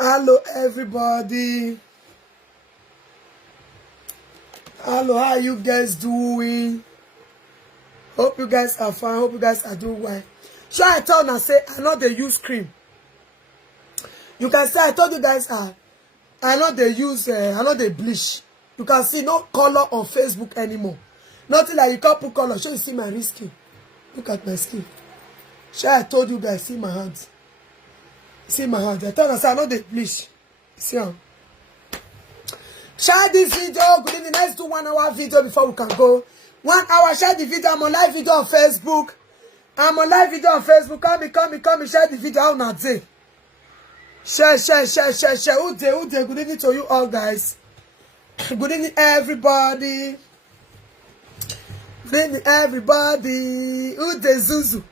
Hello everybody. Hello, how you guys doing? Hope you guys are fine. Hope you guys are doing well. Sure, I told and say I know they use cream. You can say I told you guys I know they use I know they bleach. You can see no color on Facebook anymore. Nothing like you can't put color. Sure, you see my wrist skin. Look at my skin. Sure, I told you guys, see my hands. See my hands. I told us I know they bleach. See them. Share this video. Good evening. Let's do 1 hour video before we can go. 1 hour. Share the video. I'm on live video on Facebook. I'm on live video on Facebook. Come me. Share the video. How not day? Share. Who day? Good evening to you all, guys. Good evening, everybody. Good evening, everybody. Who day, Zuzu?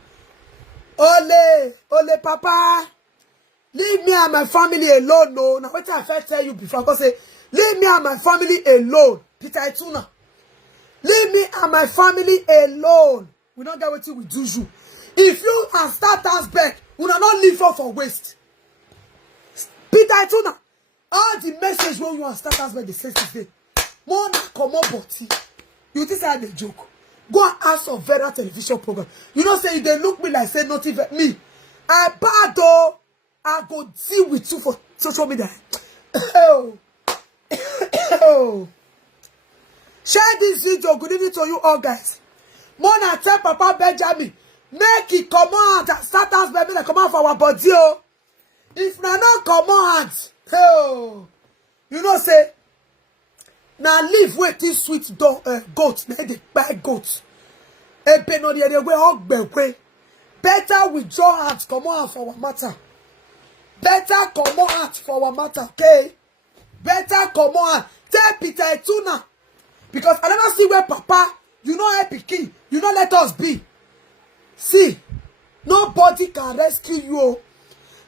Ole, Papa. Leave me and my family alone, no. Now, what I first tell you before, I say, leave me and my family alone. Peter Ituna. Leave me and my family alone. We don't get what we do you. If you and start us back, we will not leave off for waste. Peter Ituna. All the message when you and start us back, the say today. More than common body. You think I the joke. Go and ask for Vera television program. You know, say they look me like say not even me. I bad though. I go deal with you for social media. Share this video. Good evening to you all, guys. Mona tell Papa Benjamin, make it come out and start us baby like come out for our body. If na not come out, you know say now leave wait this sweet goat. Now they buy goats. No the way hug way. Better with your hands come out for our matter. Better come on for our matter, okay? Better come on. Tell Peter Ituna. Because I never see where Papa, you know Aproko, you know let us be. See, nobody can rescue you.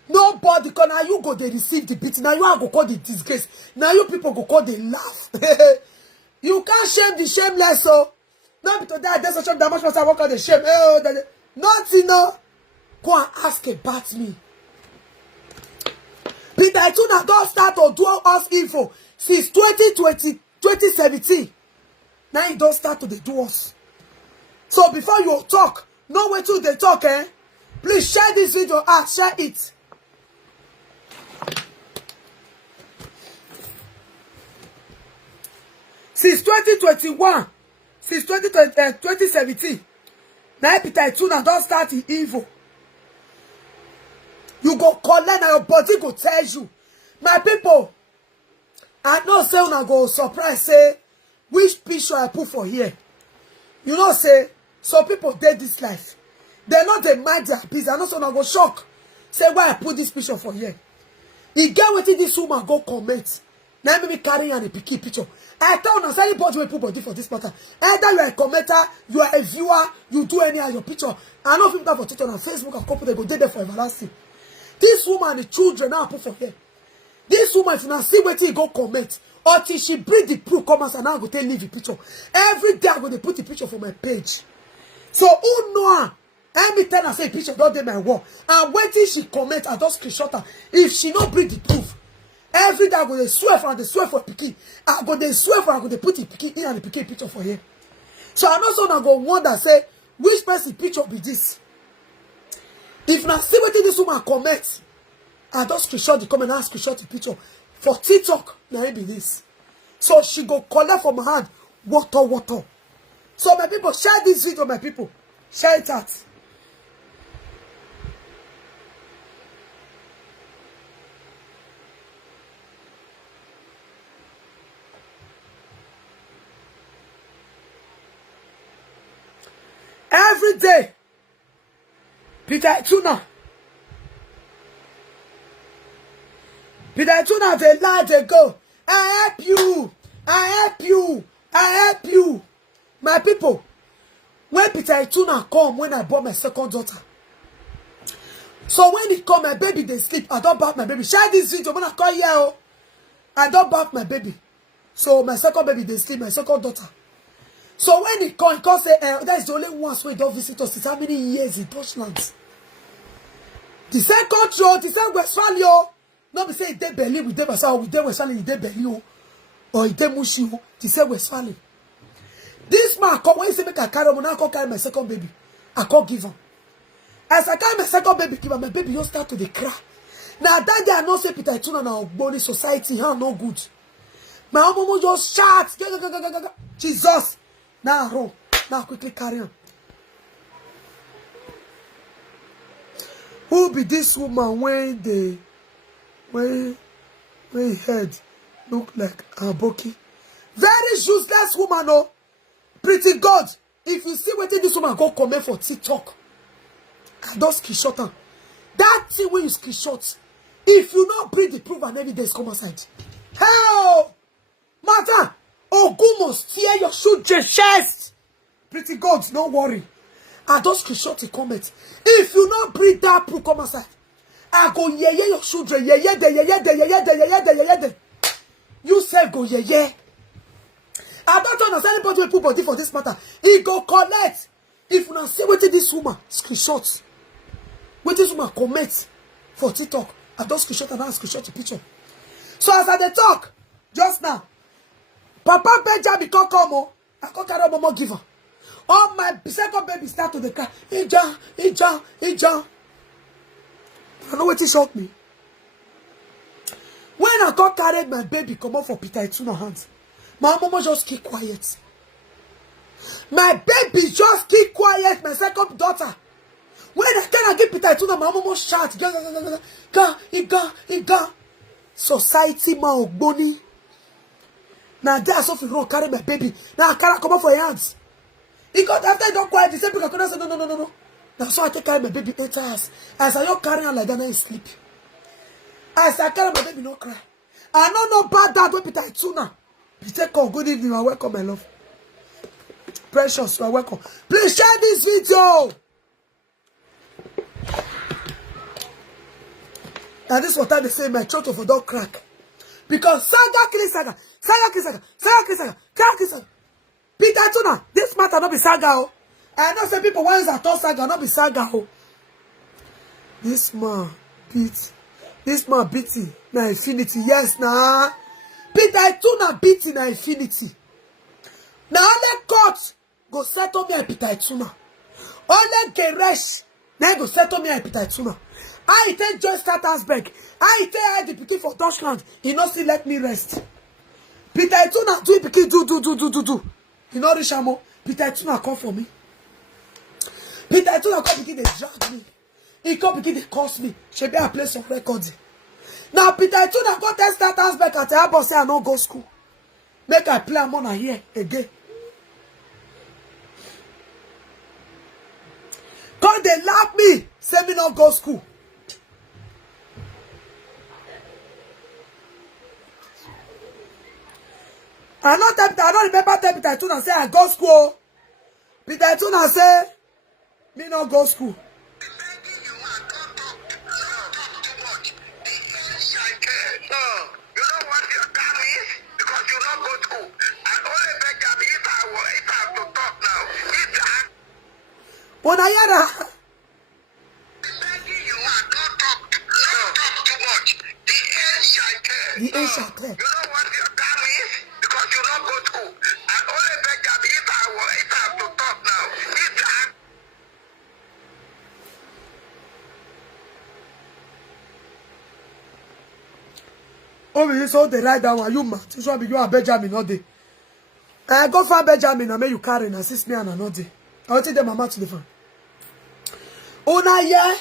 Nobody can. Now you go they receive the beat. Now you are go call the disgrace. Now you people go call the laugh. You can't shame the shameless, so. Not because there's a shame that much I work on the shame. Nothing, no. Go and ask about me. Peter Ituna don't start to do us info since 2017. Now he don't start to do us. So before you talk, no way to they talk, eh? Please share this video out, share it. Since 2021, since 2017, now Peter Ituna don't start the info. You go collect and your body go tell you. My people, I know say una go surprise say which picture I put for here. You know say some people did this life. They not they mind their business. I know say una go shock. Say why I put this picture for here. You get what this woman go comment. Now me carrying and a picky picture. I tell una say anybody will put body for this matter. Either you are a commenter, you are a viewer, you do any of your picture. I know people for Twitter and Facebook and couple they go there for everlasting. This woman, the children now put for here. This woman, if you now see what he go comment, until she bring the proof, comments and now go tell leave the picture. Every day I go to put the picture for my page. So who know? Every time I say a picture, don't do my wall. And when she comment, I just screenshot her. If she not bring the proof, every day I go to swear for Piki. I go to swear for I go to put the Piki in and the Piki picture for here. So I know someone go wonder say which person picture be this. If na see wetin this woman comment, I just screenshot the comment and screenshot the picture. For TikTok, now it be this. So she go collect from my hand, water. So my people, share this video, my people. Share it out. Every day, Peter Ituna Peter Tuna, they lie, they go. I help you. I help you. I help you. My people, when Peter Tuna come, when I bought my second daughter. So when he come, my baby, they sleep. I don't bath my baby. Share this video. When I call here, I don't bath my baby. So my second baby, they sleep. My second daughter. So when he come say, that is the only one who don't visit us. It's how many years in Deutschland? The same country, the same Westphalia. Not be say they Berlin with them, with them Westphalia, they Berlin or they Mushi, the same Westphalia. This man come when he say make I carry him, now I can't carry my second baby. I can't give him. As I carry my second baby, give him, my baby just start to the cry. Now that day I know say Peter Tuna now body society, how no good. My mom just shout, Jesus. Now I run. Now I quickly carry him. Who be this woman when head look like a Aboki? Very useless woman, oh. Pretty God. If you see what this woman go comment for TikTok, I don't screenshot her. That thing when you screenshot, if you not bring the proof and evidence, come aside. Hell, Mata, Ogun must tear your shoe chest. Pretty God, don't worry. I don't screenshot the comment. If you not bring that proof, come aside. I go your children, You say go I don't understand anybody will put body for this matter. He go collect. If you not see what this woman screenshot, what this woman comment for TikTok, I don't screenshot and I screenshot the picture. So as I talk, just now, Papa Benjamin come I can't carry Momo give her. All my second baby start to the cry. Ija. I know what it shocked me. When I got carried my baby come up for Peter Tuna hands, my mama just keep quiet. My baby just keep quiet. My second daughter. When I cannot get Peter Tuna, my mama shout. Iga. Society ma ogboni. Now that's off the carry my baby. Now I cannot come up for your hands. He got after I don't quiet. The same people say no. Now so I take carry my baby 8 hours. As I don't carry her like that, I sleep. As I carry my baby, no cry. I don't know bad dad when Peter Tuna. Peter, good evening, you are welcome, my love. Precious, you are welcome. Please share this video. Now this is what they say, my church of a dog crack. Because saga kill saga. Peter Tuna, this matter not be saga. Oh. I know some people once I thought saga, not be saga. Oh. This man beating na infinity. Yes, nah. Peter Tuna beating na infinity. Now only court go settle me and Peter Tuna. Only Geresh now go settle me and Peter Tuna. I take Joy Statersburg. I take the pikin for Deutschland. He not still let me rest. Peter Tuna do pikin do. He not reach amo. Peter Tuna come for me. Peter Tuna come pikin they drag me. He come pikin they curse me. Should be a place of recording. Now Peter Tuna go test Statersburg at the boss say I no go school. Make I play am on here again. Come they laugh me. Say me no go school. I don't remember tell Peter Tuna say I go school. Peter Tuna say me no go school. When I hear that, the ancient care. You know what your time is? Because you don't go to school. I only beg that if I have to talk now. Oh, you saw the right down. You man, this one be you are Benjamin all day. I go for Benjamin. I make you carry and assist me and another day. I'll take the mama to the farm. Una yara.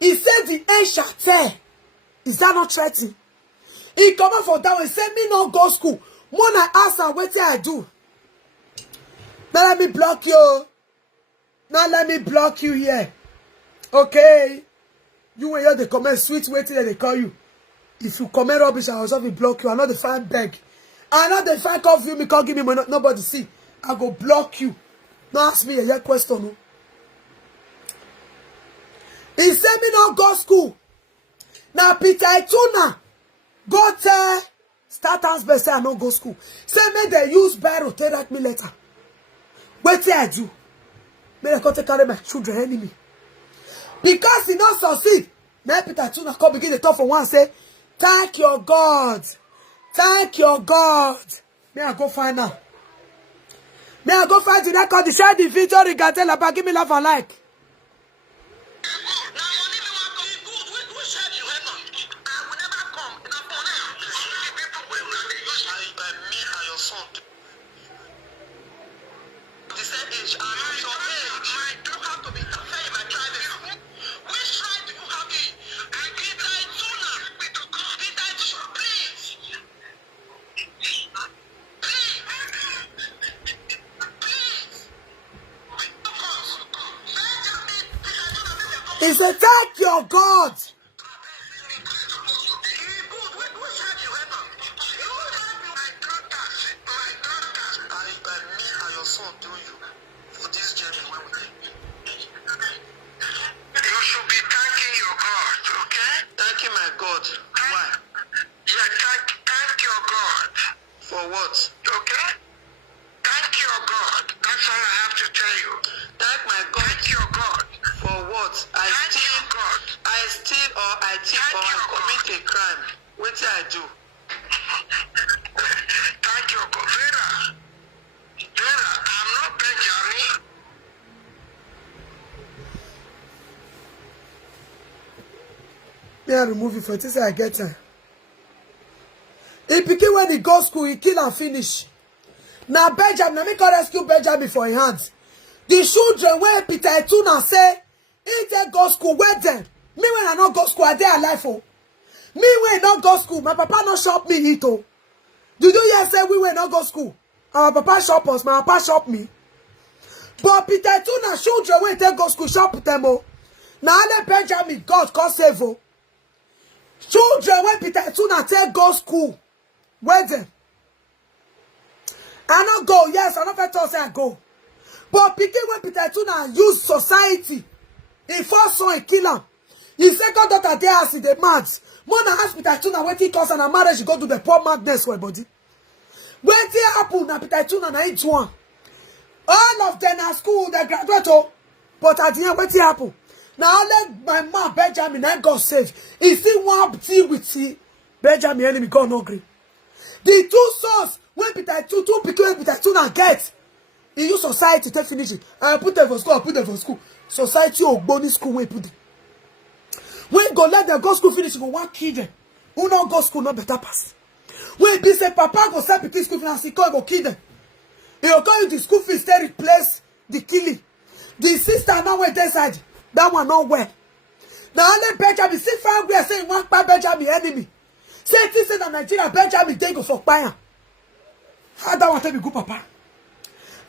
He said the ancient. Is that not threatening? He come up for that one. He said me no go school. When I ask her, what I do? Now let me block you. Now let me block you here. Okay. You when you they comment sweet waiting they call you. If you comment rubbish, I also will block you. I know the fine beg. I know the fine call you me, can't give me money, nobody see. I go block you. Now ask me a question. No? He said me not go school. Now Peter Tuna go tell start hands best say I not go school. Say me they use barrel to write me letter. What I do? Me I come to carry my children enemy. Because he not succeed. Now Peter Tuna come begin to talk for one say, thank your God. Thank your God. Me I go find now. Me I go find the record, the share the video, regarding la give me love and like. He said, thank your God. Yeah, remove it for this. I get her. He became when he go school, he kill and finish. Now Benjamin, let me go rescue Benjamin for his hands. The children where Peter Tuna say, if they go school, where them? Me when I not go school, I dey alive for. Me when I not go school, my papa not shop me eat oh. Did you hear say we when not go school? Our papa shop us, my papa shop me. But Peter Tuna children when they go school, shop them oh. Now let Benjamin God cause save oh. Children when Peter Tuna take go school, where them? I not go, yes, I not fit say I go. But pikin when Peter Tuna use society, he first son he kill him. His second daughter dey as he dey mad. Mona ask Peter Tuna wetin cause na marriage he go do the poor madness for body. Wetin happen na Peter Tuna na each one. All of them na school they graduate oh, but at the end wetin happen? Now only my man Benjamin and God save. He see one thing with see Benjamin enemy God no gree. The two sons when Peter two pikin Peter Tuna get. He use society to finish it. I put them for school, I put them for school. Society or bony school where put it. When go let them go school finish, go one kill them. Who not go school, not better pass. When they say Papa go sell pikin school finance, he go kill them. He will call you the school fees to replace the killing. The sister now went inside. That one not well. Now only Benjamin see far we are saying one by Benjamin enemy. Say this in Nigeria, Benjamin they go for fire. How that want to be good, Papa?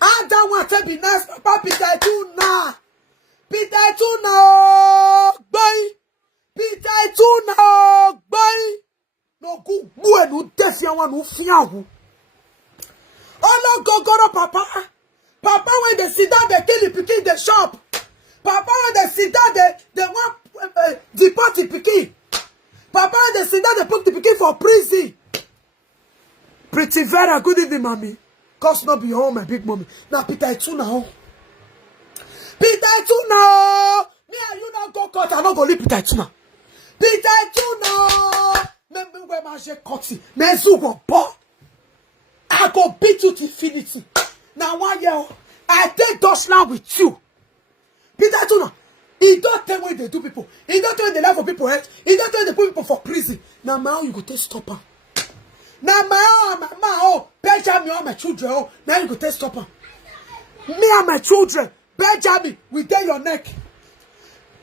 I don't want to be nice, Papa. Peter Tuna. Peter Tuna. Bye. Peter Tuna. Bye. No good. No tafia one. No fiahu. Oh no, go, Papa. Papa, when they sit down, they kill the pikin the shop. Papa, when they sit down, they want deport the pikin. Papa, when they sit down, they put the pikin for prison. Pretty Vera, good evening, mommy. Cause not be home, my big mommy. Now Peter Tuna home. Peter Tuna. Me and you not go cut. I not go leave Peter Tuna. Peter Tuna. Me where my je cutty. Me zugo bo. I go beat you to infinity. Now 1 year, I take Dutchland with you. Peter Tuna. He don't tell what they do people. He don't tell the life of people health. He don't tell the people for prison. Now my own you go take stop her. Now my own, Benjamin and my children, oh, now you go take stop her. Me and my children, Benjamin, we get your neck.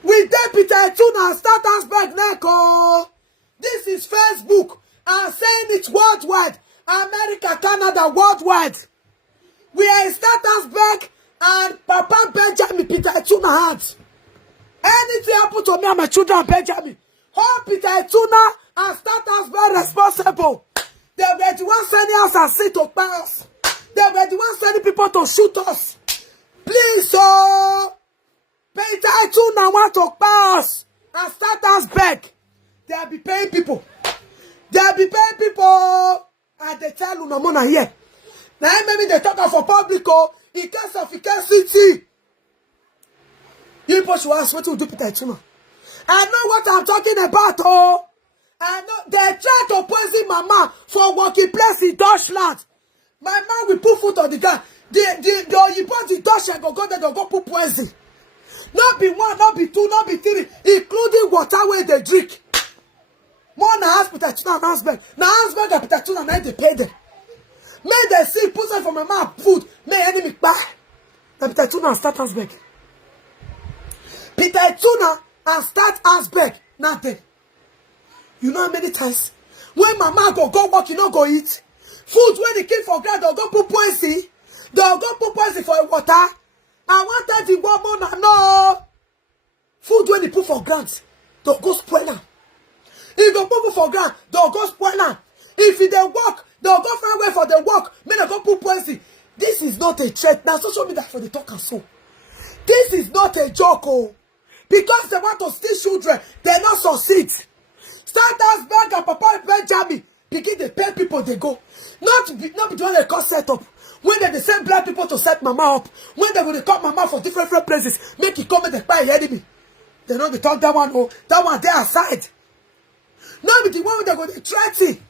We get Peter Tuna, start us back neck, oh. This is Facebook. I'm saying it worldwide. America, Canada, worldwide. We are in Status Bank and Papa Benjamin Peter Tuna hands. Anything happen to me and my children, Benjamin, hold Peter Tuna and start as well responsible. They were the ones sending us and say to us. They were the ones sending people to shoot us. Please, oh, Peter Tuna want to pass and start us back. They'll be paying people. They'll be paying people. And they tell Unamona here. Now maybe they talk for public in case of city. You people should ask what to do Peter Tuna. I know what I'm talking about, oh. I know they try to poison Mama for working place in Deutschland. My man will put foot on the ground. You put the Deutschland go there, they go put poison. Not be one, not be two, not be three, including water where they drink. More na ask Peter Tuna and husband. Now husband and Peter Tuna, now they pay them. May they see, put some for my man food, may enemy buy. Now Peter Tuna and start husband. Peter Tuna and start husband. Nothing. You know how many times when mama go work, you not go eat. Food when the kid for ground, they'll go put poison. They'll go put poison for water. I wanted the woman, no. Food when they put for ground, they'll go spoil them. If they put for ground, they'll go spoil them. If they walk, they'll go far away for the walk. May they go put poison. This is not a threat. Now, social media for the talk and so. This is not a joke, oh. Because they want to steal children, they not succeed. Starters Bank and Papa Benjamin begin to pay people, they go. Not be doing a cost set up. When they send black people to set Mama up. When they will call Mama for different places, make it come and they buy enemy. They know they talk that one, oh, that one there aside. Not be the one they go to threaten.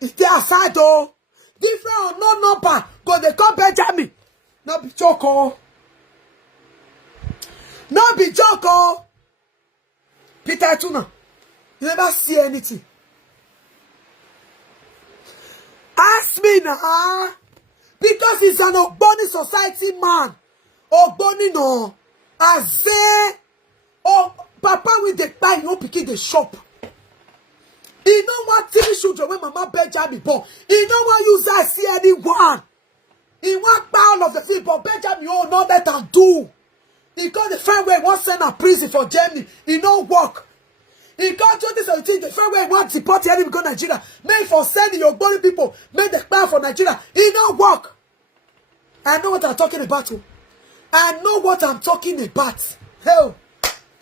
It's there aside, oh. Different or no number, go they call Benjamin. Not be joke, oh. Not be joke, oh. Peter Tuna. You never see anything. Ask me now. Because he's an Ogboni society man. Ogboni no. Azee. Oh, Papa with the buy, no picking the shop. He don't want TV children when Mama Benjamin born. He don't want use that see anyone. He want all of the people. Benjamin, oh, no that can do. He got the friend where he wants send a prison for Germany. He no work. He got 2017, the friend where he wants to deport him go Nigeria. Made for sending your body people. Made the plan for Nigeria. He no work. I know what I'm talking about. I know what I'm talking about. Hell.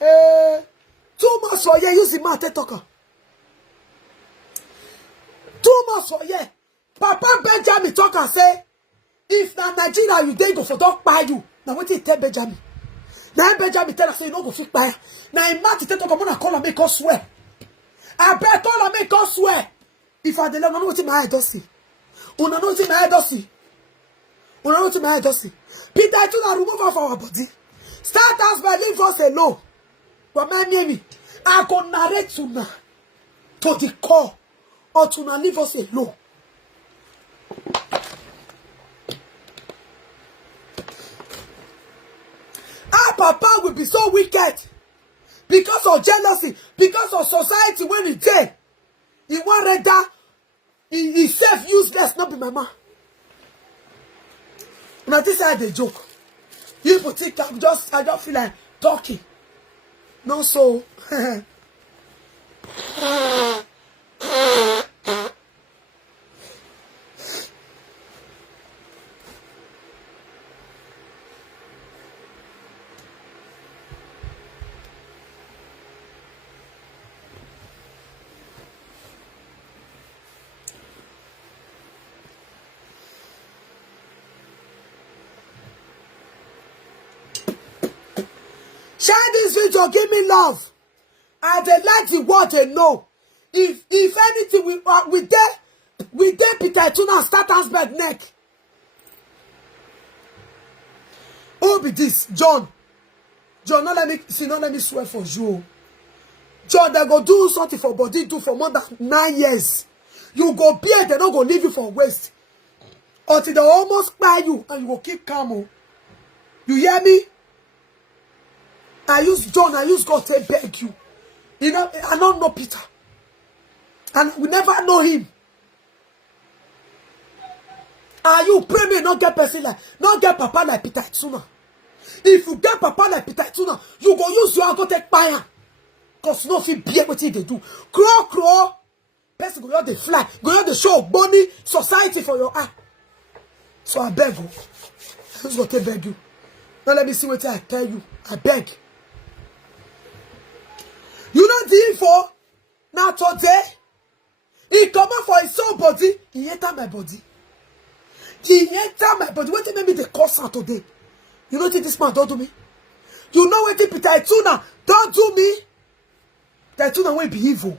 2 months for a year, use the man talker. 2 months for a year. Papa Benjamin talk and say, if na Nigeria you dey go for don't buy you. Now what he tell Benjamin? Now Benjamin tell us say you no go fit buy. Now in March tell talk I'm gonna call and make us swear. I bet call and make us swear. If I dey learn, I know what my eye does see. Una know what my eye does see. Una know what my eye does see. Peter Tuna remove her from our body. Start us by leave us alone. But my name, I go narrate Tuna to the core. Or Tuna leave us alone. Our Papa will be so wicked because of jealousy, because of society when he dead. He want rather he self useless, not be Mama. Now this is the joke. You people think I don't feel like talking. No so. Share this video, give me love. And they like the word they know. If anything, we dare Peter Tuna start Asberg neck. Who be this? John, not let me swear for you. John, they go do something for body, do for more than 9 years. You go beer, they not go leave you for waste. Until they almost buy you and you go keep calm. You hear me? I use God to beg you. You know, I don't know Peter. And we never know him. Are you pray me not get person like, not get Papa like Peter Tuna? If you get papa like Peter Tuna, you go use your go take fire. Cause no fit be what they do. Crow. Person go out the fly. Go out the show money society for your eye. So I beg you. Who's going to beg you? Now let me see what I tell you. I beg. You know the info? Now today, he come out for his own body. He enter my body. He enter my body. What made me the curse out today? You know what this man don't do me? You know what Peter Tuna don't do me? Peter Tuna will be evil.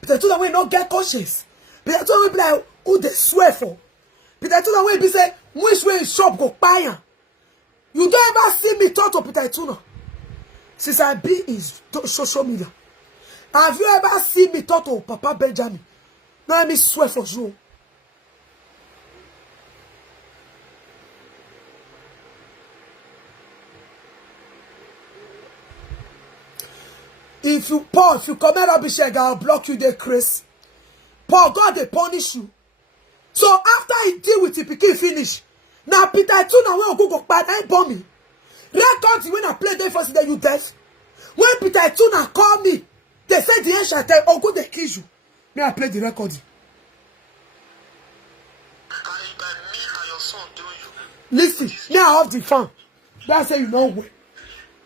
Peter Tuna will not get conscious. Peter Tuna will be like, who they swear for? Peter Tuna will be say, which way shop go buy? You don't ever see me talk to Peter Tuna. Since I be in social media. Have you ever seen me talk to Papa Benjamin? Now let me swear for you. If you come here, Abishag, I'll block you there, Chris. Paul, God, they punish you. So after he deal with the pikin finish, now Peter Tuna will go back and bomb me. Record when I play them first, then you deaf. When Peter Tuna call me, they say the end shall tell, oh, go they kill you. May I play the recording? Listen, me I have the fan. That's say you know where.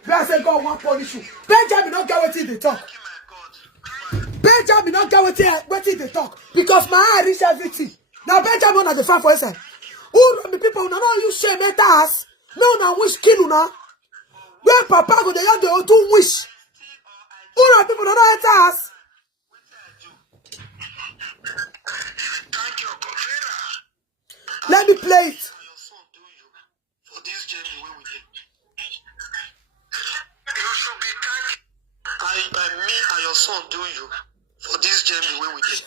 That's say God won't punish you. Benjamin not get what they talk. Benjamin not get what they talk. Because my eye reach everything. Now Benjamin has the fan for himself. Who the people who don't use shame at us? No, now wish kill you now. When Papa go they have the do wish. Who the people don't know at us? Let me play it. Me and your son do you for this journey where we did.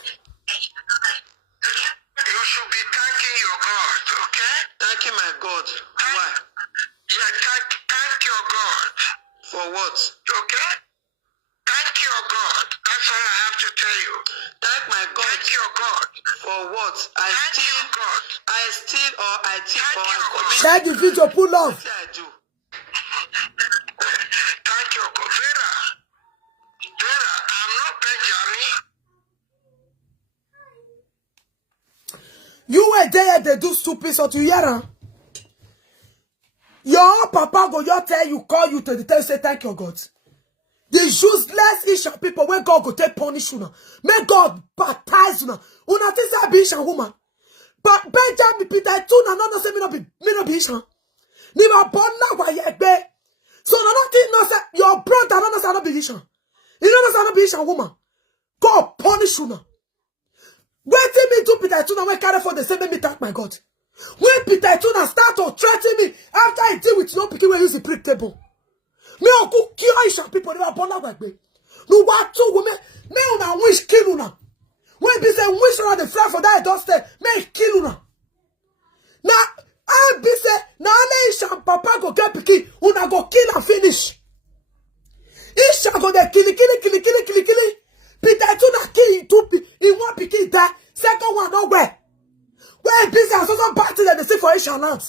You should be thanking your God, okay? Thanking my God. Why? Yeah, thank your God. For what? Okay? Thank your God. That's all I have to tell you. Thank my God. Thank your God. For what? I steal or I thief or I commit. Check the video, pull off. What I do? Thank your God. Vera, I'm not Benjamin. You were there, they do stupid so to hear. Your papa go your tell you, call you to the tell you say thank your God. The useless Isha people when God go take punish you now. May God baptize you now. Una think say be Isha woman. But Benjamin Peter Tuna no say me no be Isha. Ni ma born na wa ye gbe. So no think no say your brother no say no be Isha. You know say no be Isha woman. God punish you now. Waiting me to Peter Tuna when carry for the same me thank my God. When Peter Tuna start to threaten me after I deal with no pikin wey use the prick table. Me o go kill Isha people never born that way. No what two women me una wish kill una. When be say wish una the fly for that doorstep, me kill una. Now I be say now Isha papa go get pikin, una go kill and finish. Isha go dey kill. Peter Tuna kill two in one pikin die, second one nowhere. Where business also party that they say for Isha land.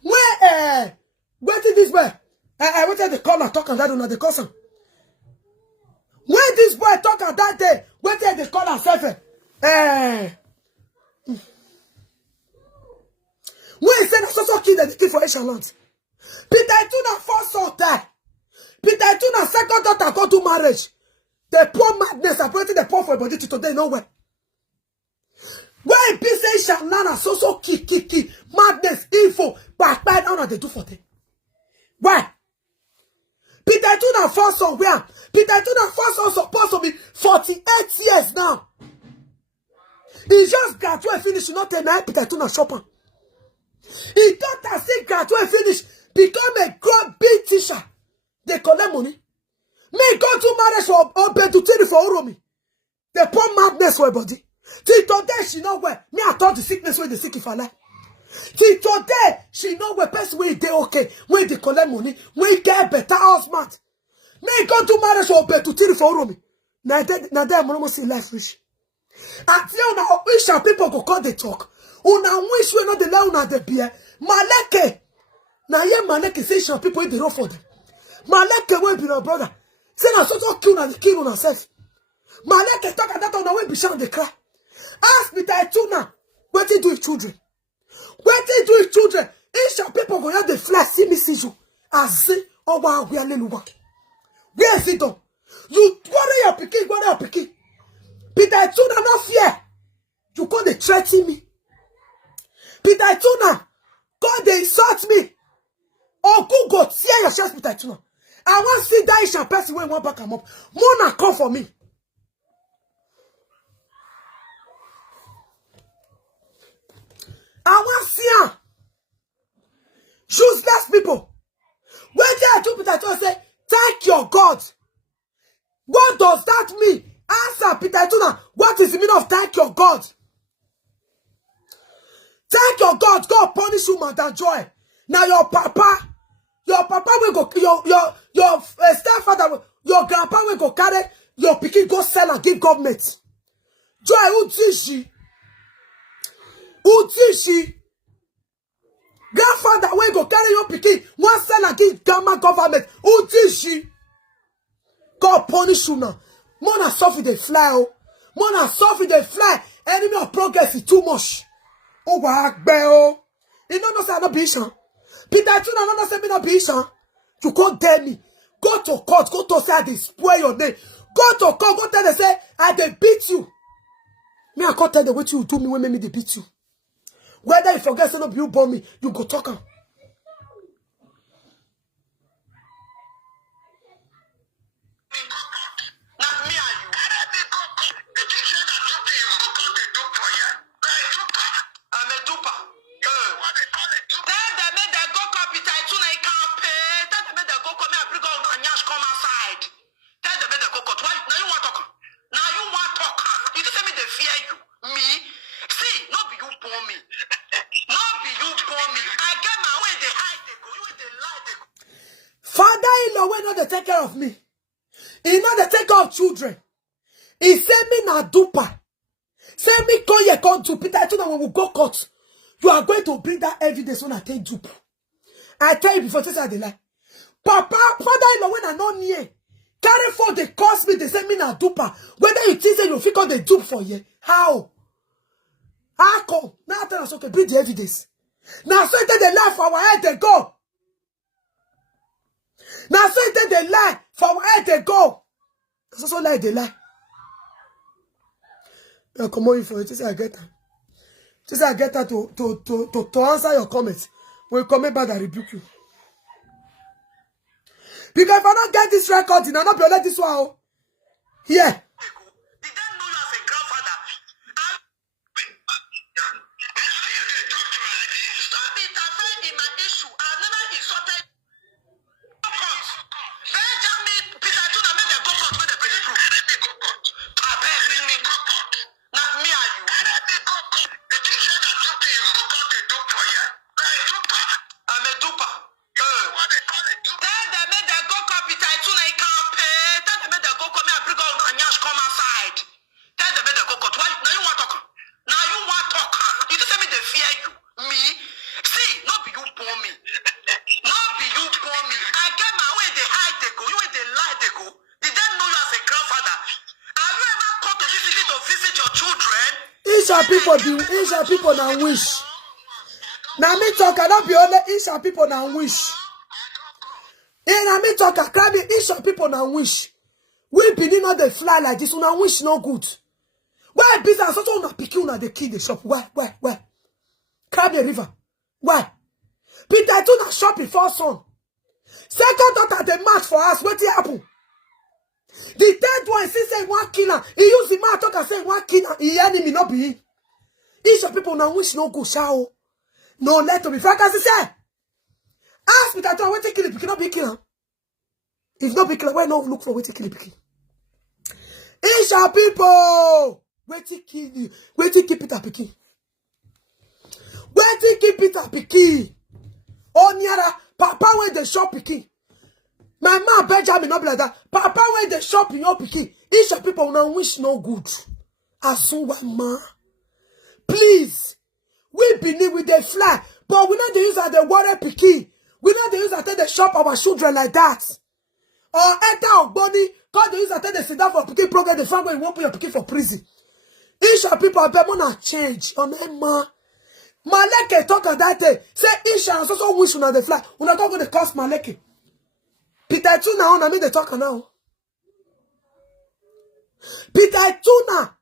Where did this boy? What did the caller talk on that on the cousin? When this boy talk on that day, what did the caller say? When he said also kid that they kill for Isha land. Peter Tuna first son die. Peter Tuna second daughter go to marriage. The poor madness appointed the poor for body to today nowhere. Why be say Shanana so key madness info back down they do for them? Why? Peter Tuna first son where? Peter Tuna first son supposed to be 48 years now. He just graduate finish not tell me Peter Tuna shopper. He thought that still graduate finish become a good big teacher. They collect money. May go to marriage for Obedutini for Oromi. They poor madness for her body. Till today she know where. Me I thought the sickness where they sick if I lie. Till today she know where person where they okay. When they collect money. When they get better husband. May go to marriage for Obedutini for Oromi. Now they I'm almost in life rich. Until now Isha people go call they talk. Una wish we not the learn una the beer. Maleke. Now here Maleke say some people in the road for them. Maleke will be your brother. Say na so kill na the kill on herself. Maleke talk that on the way be shout the cry. Ask me that too now. What do with children? What do with children? Each people go have the flesh see me see you. As say oh wow we are leluwa. Where is it done? You worry your picking. Peter Tuna no fear. You call they threaten me. Peter Tuna, God they insult me. Oh, go tear your chest, Peter Tuna. I want to see that Isha person when one back come up. Mona come for me. I want to see her. Useless people. When they do Peter Tuna say, thank your God. What does that mean? Answer Peter Tuna. What is the meaning of thank your God? Thank your God. God punish you, Madam Joy. Now your papa will go, your stepfather, your grandpa will go carry your pikin go sell and give government. Joy, who teach you? Grandfather will go carry your pikin, one sell and give government. Who teach you? God punish you now. Mona suffer the fly. Mona suffer the fly. Enemy of progress is too much. Oh, wow, you know say I not be shan. Peter Tuna no say me not be shan. You can't tell me. Go to court. Go to say I dey spoil your name. Go to court. Go tell them say I dey beat you. Me I can't tell them what you do me when me they beat you. Whether you forget say no be you born me, you go talk am. Father-in-law will not take care of me. He not take care of children. He say me na duper. Say me call ye come to Peter Tuna when we go court. You are going to bring that evidence when I take dupe. I tell you before, say they lie. Papa, father-in-law when I not near. Carry for they cost me, they say me na duper. Whether you think say you fit call the dupe for ye. How? How come? Now tell us okay, bring the evidence. Now so they lie for our head they go. Now so they lie for our head they go. So lie they lie. Come on for it. This I get her. This I get her to answer your comments. When you comment back, I rebuke you. Because if I don't get this record, I'll not be let this one. Here. People now wish. Now me talk, I don't be only Isha people now wish. And me talk, I can't be Isha people now wish. We be not they fly like this, una wish no good. Why business also una pick una the key the shop? Why? Crab the river. Why? Peter do not shop before son. Second daughter the match for us. What happen? The third one, he say one killer. He use the man talk and say one killer. He enemy not be. Each of people now wish no go show. No let to be frank as he say. Ask me that one wait to kill it, cannot be killer. If not be killer, why not look for wait to kill it? Each of people wait to kill you. Wait to keep it up picking. Wait to keep it up picking. Oh Niara, Papa when the shop picking. My man Benjamin not be like that. Papa when the shop in your picking. Each of people now wish no good. As soon as man. Please, we believe with the fly, but we not use as the water picky. We know they use attend the shop our children like that. Or enter our body, because they use attend the sit down for picking program, the family won't put your picking for prison. Isha people are gonna change. On Emma. Maleke talk at that day. Say Isha and so wish on the fly. We're not going to cost Maleke. Peter Tuna on, I mean the talker now. Peter Tuna.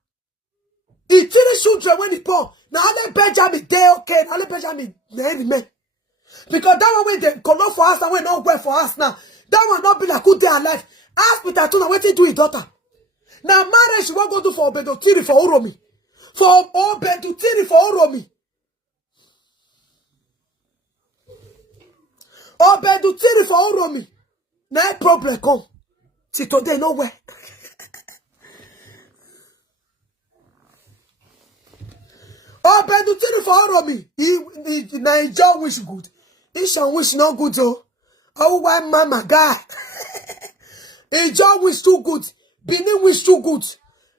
He three children when he poor. Now let Benjamin day okay. Now let Benjamin man. Because that one when they color for us and we not work for us now. That one not be like good day alive. Ask Peter Tuna what he do his daughter. Now marriage she won't go do for Obedo Tiri for Uromi. For Obedo Tiri for Uromi. Obedo Tiri for Uromi. No problem come. See today nowhere. Obedo Tiri for Uromi. He Naija wish good. He shall wish no good though. Oh why mama guy. He just wish too good. Benin wish too good.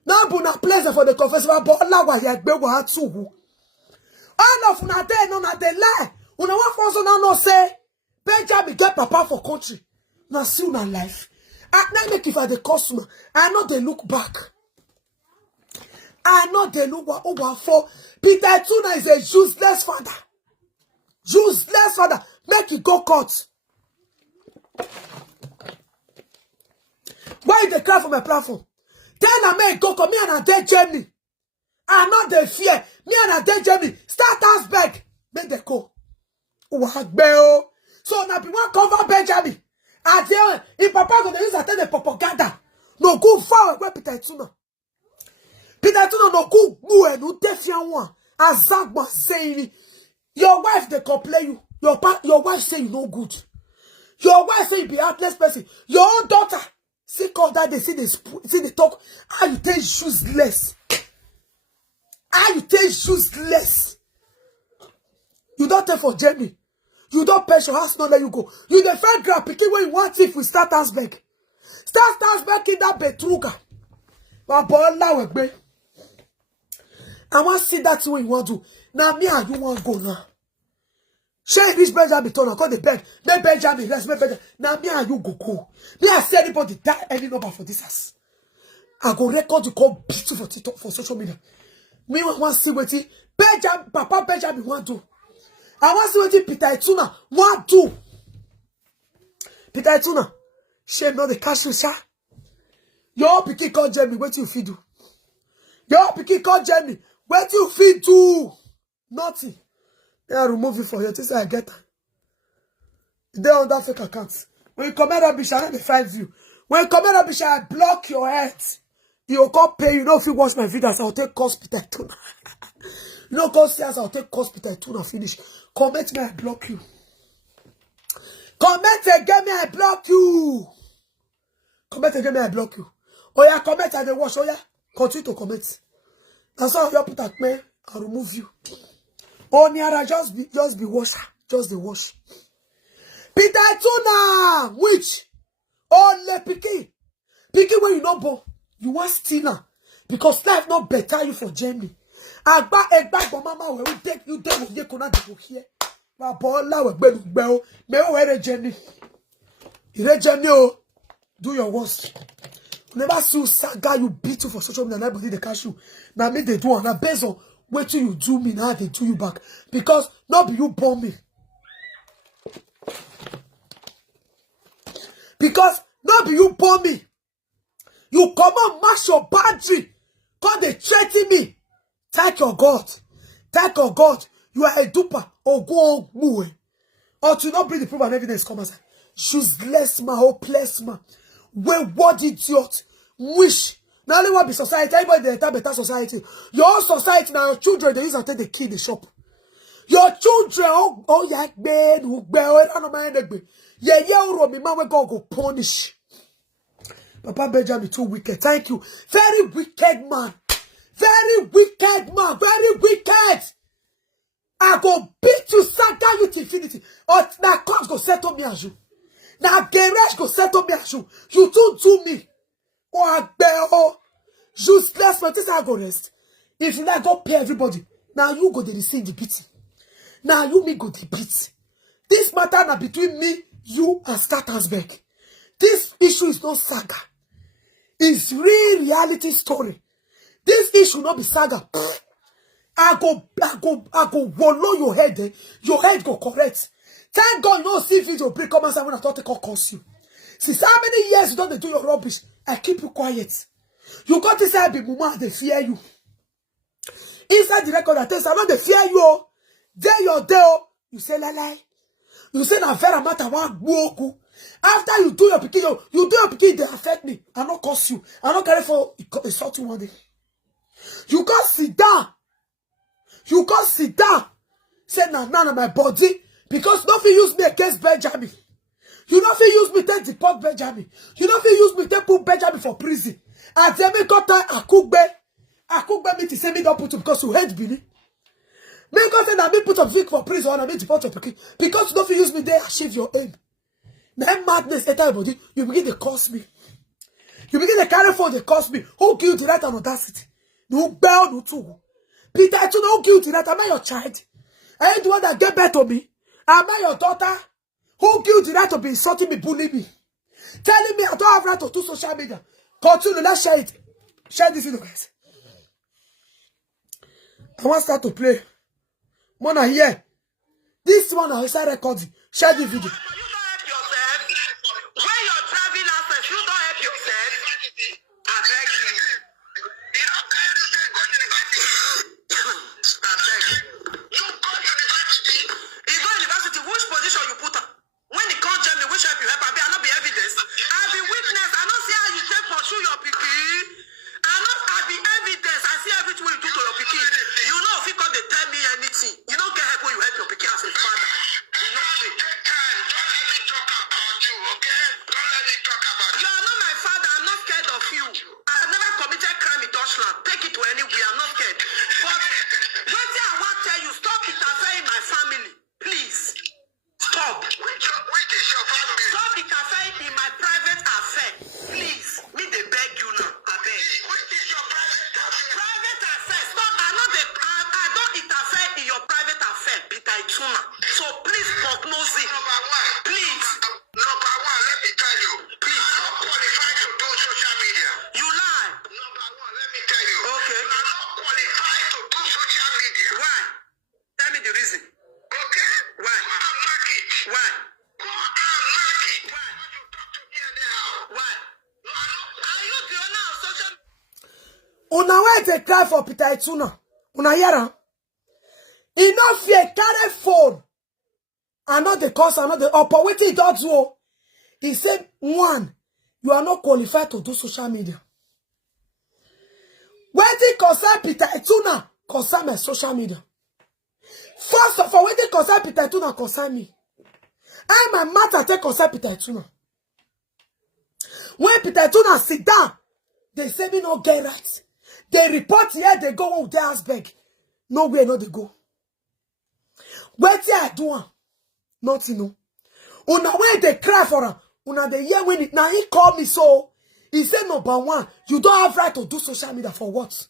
Now buna pleasure for the confessor, but Allah wa yagbe wa too. All of una there no na dey lie. Una want for so now no say Benjamin get papa for country. Now see una life. I now make if I the customer. I know they look back. I know they look what over for. Peter Tuna is a useless father. Useless father. Make it go court. Why they cry for my platform? Tell them make go come me and a dead journey. I not the fear. Me and a dead journey. Start us back. Make the go. So now people cover Benjamin. I tell him, if Papa gonna use attend the propaganda. No go far away Peter Tuna. Peter Tuna no go move no tafia one. Azagba saying your wife they complain you. Your wife say you no good. Your wife say you be heartless person. Your own daughter. See call that they see the talk. How you take useless? How you take useless? You don't take for Jamie. You don't pay your house, not let you go. You the friend grab picking when you want if we start us back. Start us back in that betruga. My boy now babe. I want to see that way you want to. Now me and you want to go now. Shey this Benjamin turn call the bed. Make Benjamin rest. Make Benjamin. Now me and you go. Me I see anybody die any number for this house. I go record you call beautiful for TikTok for social media. Me want to see what he Benjamin, Papa Benjamin want to. I want to see what he Peter Tuna want to. Peter Tuna, shame not the cash you sir. Your pikin call Jamie. What you feed do? Your pikin call Jamie. What you feed do? Nothing. I remove it for you. This is I get. They on that fake account. When you come out of I let me find you. When you come out of I block your head. You can't pay. You know if you watch my videos, I'll take cost Peter Tuna. You know, cause yes, I'll take cost Peter Tuna finish. Comment me, I block you. Comment again me, I block you. Comment again me, I block you. Oh yeah, comment and then watch. Oh yeah, continue to comment. That's how you put at me. I'll remove you. Oh, Niara, just be washer. Just the wash. Peter Tuna, which? Oh, le Piki. Piki when you not born, you want stealer. Because life not better you for Jamie. Agba egba bo mama we take you dey with kona dey here. Wa bo la we gbe o. Me o we Jamie. Ire Jamie o. Do your worst. Never see you saga you beat you for social media. Nobody they catch you. Now me they do and based on wait till you do me now they do you back because not be you born me. Because not be you born me. You come on mash your boundary. Cause they threaten me. Thank your God. Thank your God. You are a duper or go on move. Or to not bring the proof and evidence come aside. Useless man, hopeless man. Wayward idiot. Wish. Now only one be society. Everybody they enter better society. Your own society now your children they use and take the key in the shop. Your children oh yeah bed who yeah me man we go punish. Papa Benjamin too wicked. Thank you. Very wicked man. Very wicked man. Very wicked. I go beat you, saga you to infinity. Or now cops go settle me as you. Now garage go settle me as you. You too do me. Oh, I useless but this I go rest. If you like go pay everybody. Now you go to receive the beating. Now you me go the beat. This matter na between me, you, and Scattersburg. This issue is not saga. It's real reality story. This issue not be saga. I go wallow your head. Eh? Your head go correct. Thank God you don't see video break comments when I thought they could curse you. Since how many years you don't do your rubbish, I keep you quiet. You got to say, be mama, they fear you. Inside the record, I tell you, I know they fear you. Day your day, you say lie. You say na Vera matter one woku. After you do your pikin, you do your pikin, they affect me. I not curse you. I not carry for insult you one day. You can't sit down. You can't sit down. Say na my body. Because nothing use me against Benjamin. You don't feel use me to deport Benjamin. You don't feel use me to put Benjamin for prison. And then me got time I cook me to say me don't put him because you hate Billy. Me got say that me put a Vic for prison and me deport your pikin. Because you don't feel use me there achieve your aim. Now madness enter your body, you begin to curse me. You begin to carry for the curse me. Who give you the right and audacity? No bell, no two. Peter, I don't know guilty that am I your child? I ain't the one that get better to me. Am I your daughter? Who gives the right to be insulting me, bullying me? Telling me I don't have right to do social media. Continue, let's share it. Share this video, guys. I want to start to play. Mona here. This one I start recording. Share the video. You don't help yourself. When you're traveling outside, you don't help yourself. I beg you. I beg. You go to university. You go to university, which position you put on? When it comes to me, which help you help? I not be evidence. I be witness. I don't see how you take pursue your pikin. I be evidence. I see everything you do to your pikin. You know if you come they tell me anything, you don't get help when you help your pikin as a father. You know it. Don't let me talk about you, okay? Don't let me talk about you. You are not my father. I'm not scared of you. I have never committed crime in Deutschland. Take it to anywhere. I'm not scared. But one thing I want to tell you, stop interfering in my family. Please. Stop. Which is your family? Stop interfering in my private affair. Please. Me they beg you now. I beg. Which is your private affair? Private affair. Stop. I don't interfere in your private affair, Peter Ituna. So please prognose it. Number one. Please. Number one, let me tell you. Please. I'm not qualified to do social media. You lie. Number one, let me tell you. Okay. I'm not qualified to do social media. Why? Tell me the reason. Okay. Why? I'm married. Why? I'm married. Why? You talk to me anyhow. Why? Are you the owner of social media? Una wait a cry for Peter Ituna. Una hear? Enough fear carry phone. I know the cause, I know the opportunity he does do. He said, one, you are not qualified to do social media. When it concern Peter Ituna, concern my social media. First of all, when it concern Peter Ituna, concern me. I'm my matter take concern Peter Ituna. When Peter Ituna sit down, they say me no get right. They report here, they go on their ass beg. Nowhere no they go. What I do? Nothing no. Una when they cry for her, una they hear when it now he called me so. He said number one, you don't have right to do social media for what?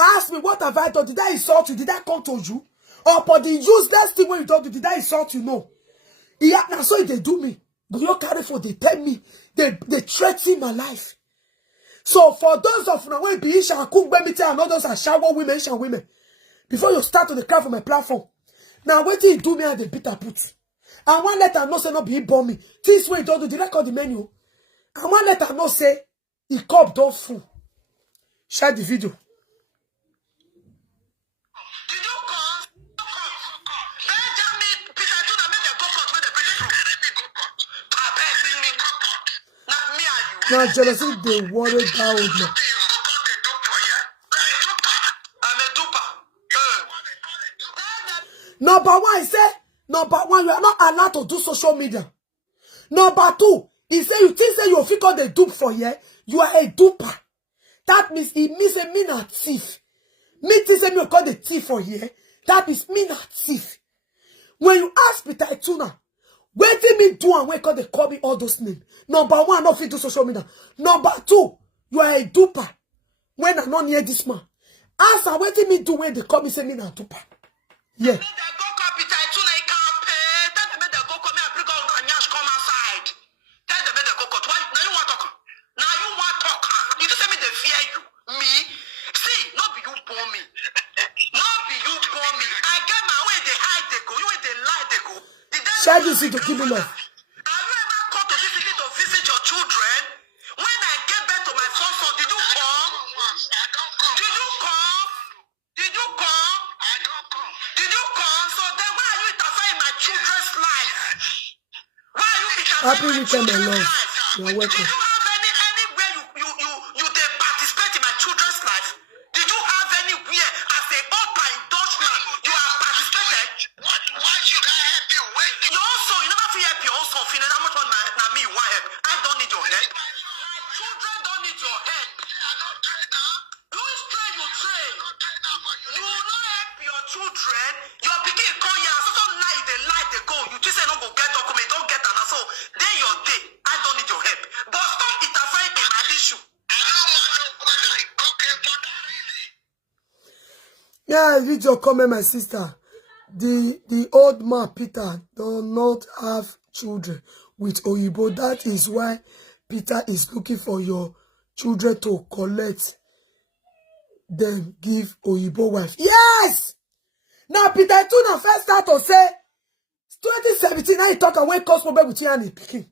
Ask me what have I done? Did I insult you? Did I come to you? Or for the useless thing when you don't do, did I insult you? No. Yeah, now so they do me. But you carry for they tell me, they threaten my life. So for those of now when be Isha and cook baby and others are shower women, Asian women, before you start to the cry for my platform, now wait till you do me and the bitter put. And one letter no say no be bomb me. This way you don't do the record the menu. And one letter no say the cup don't full. Share the video. Did you come? Benjamin, Peter Ituna made them go court when they bring it through. Let me go court. I beg you. Not me and you. Now jealousy they worry down with me. Number one, he said, number one, you are not allowed to do social media. Number two, he said, you think say you fit call the dupe for here, you are a duper. That means it means a mean a thief. Me think say me call the thief for here, that means mean a thief. When you ask Peter Ituna, where did me do and where they call me all those names? Number one, not fit do social media. Number two, you are a duper. When I'm not near this man. Ask her, where did me do when they call me say me a duper? Yeah. They go call Peter Ituna, he can't pay. Tell Child is to give me love. Have you ever come to this city to visit your children? When I gave birth to my first son, did you come? I don't come. Did you come? Did you come? I don't come. Did you come? So then why are you interfering in my children's life? Why are you interfering Happy in my weekend, my children's love. life? You're welcome. Did you have anywhere you they participate in my children's life? Did you have anywhere as a open in Deutschland you have participated? Why should I help you? Wait. Your own son, you never feel help your own son. Feel how much one na me you want help? I don't need your help. My children don't need your help. You is train, you train. You will not help your children. Your pikin come here, so some lie they go. You just say no go get document, don't get an so day your day. I don't need your help. But stop interfering in my issue. I don't want nobody. Okay, for that reason. Yeah, I read your comment, my sister. The old man Peter does not have children with Oyibo. That is why Peter is looking for your children to collect them, give Oyibo wife. Yes! Now Peter Tuna first start to say 2017. Now he talk and when cause problem with you and his pikin.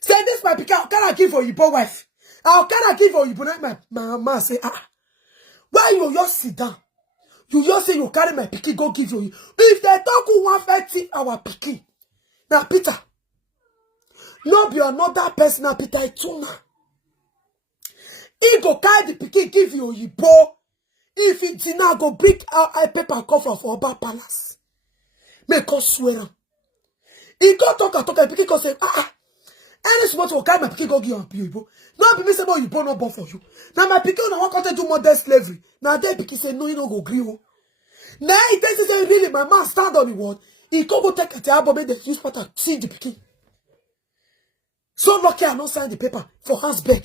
Say this my pikin, how can I give Oyibo wife? How can I give Oyibo? My mama say, why you just sit down? You just say you carry my pikin, go give you. If they talk who want to tip our pikin. Now, Peter, no be another person, now Peter Tuna. He go carry the pikin, give you Oyibo. If it did not go bring out a paper cover for Oba Palace. Make us swear. He go talk and the pikin go say, any smart will carry my pikin, go give you Oyibo. No be me say, no, Oyibo no born for you. Now, my pikin, no one can't do modern slavery. Now, they pikin say, no, you don't go agree. Now he tells say really my man stand on the word. He go take a table, make the use pattern see the pikin. So lucky I not sign the paper for hands back.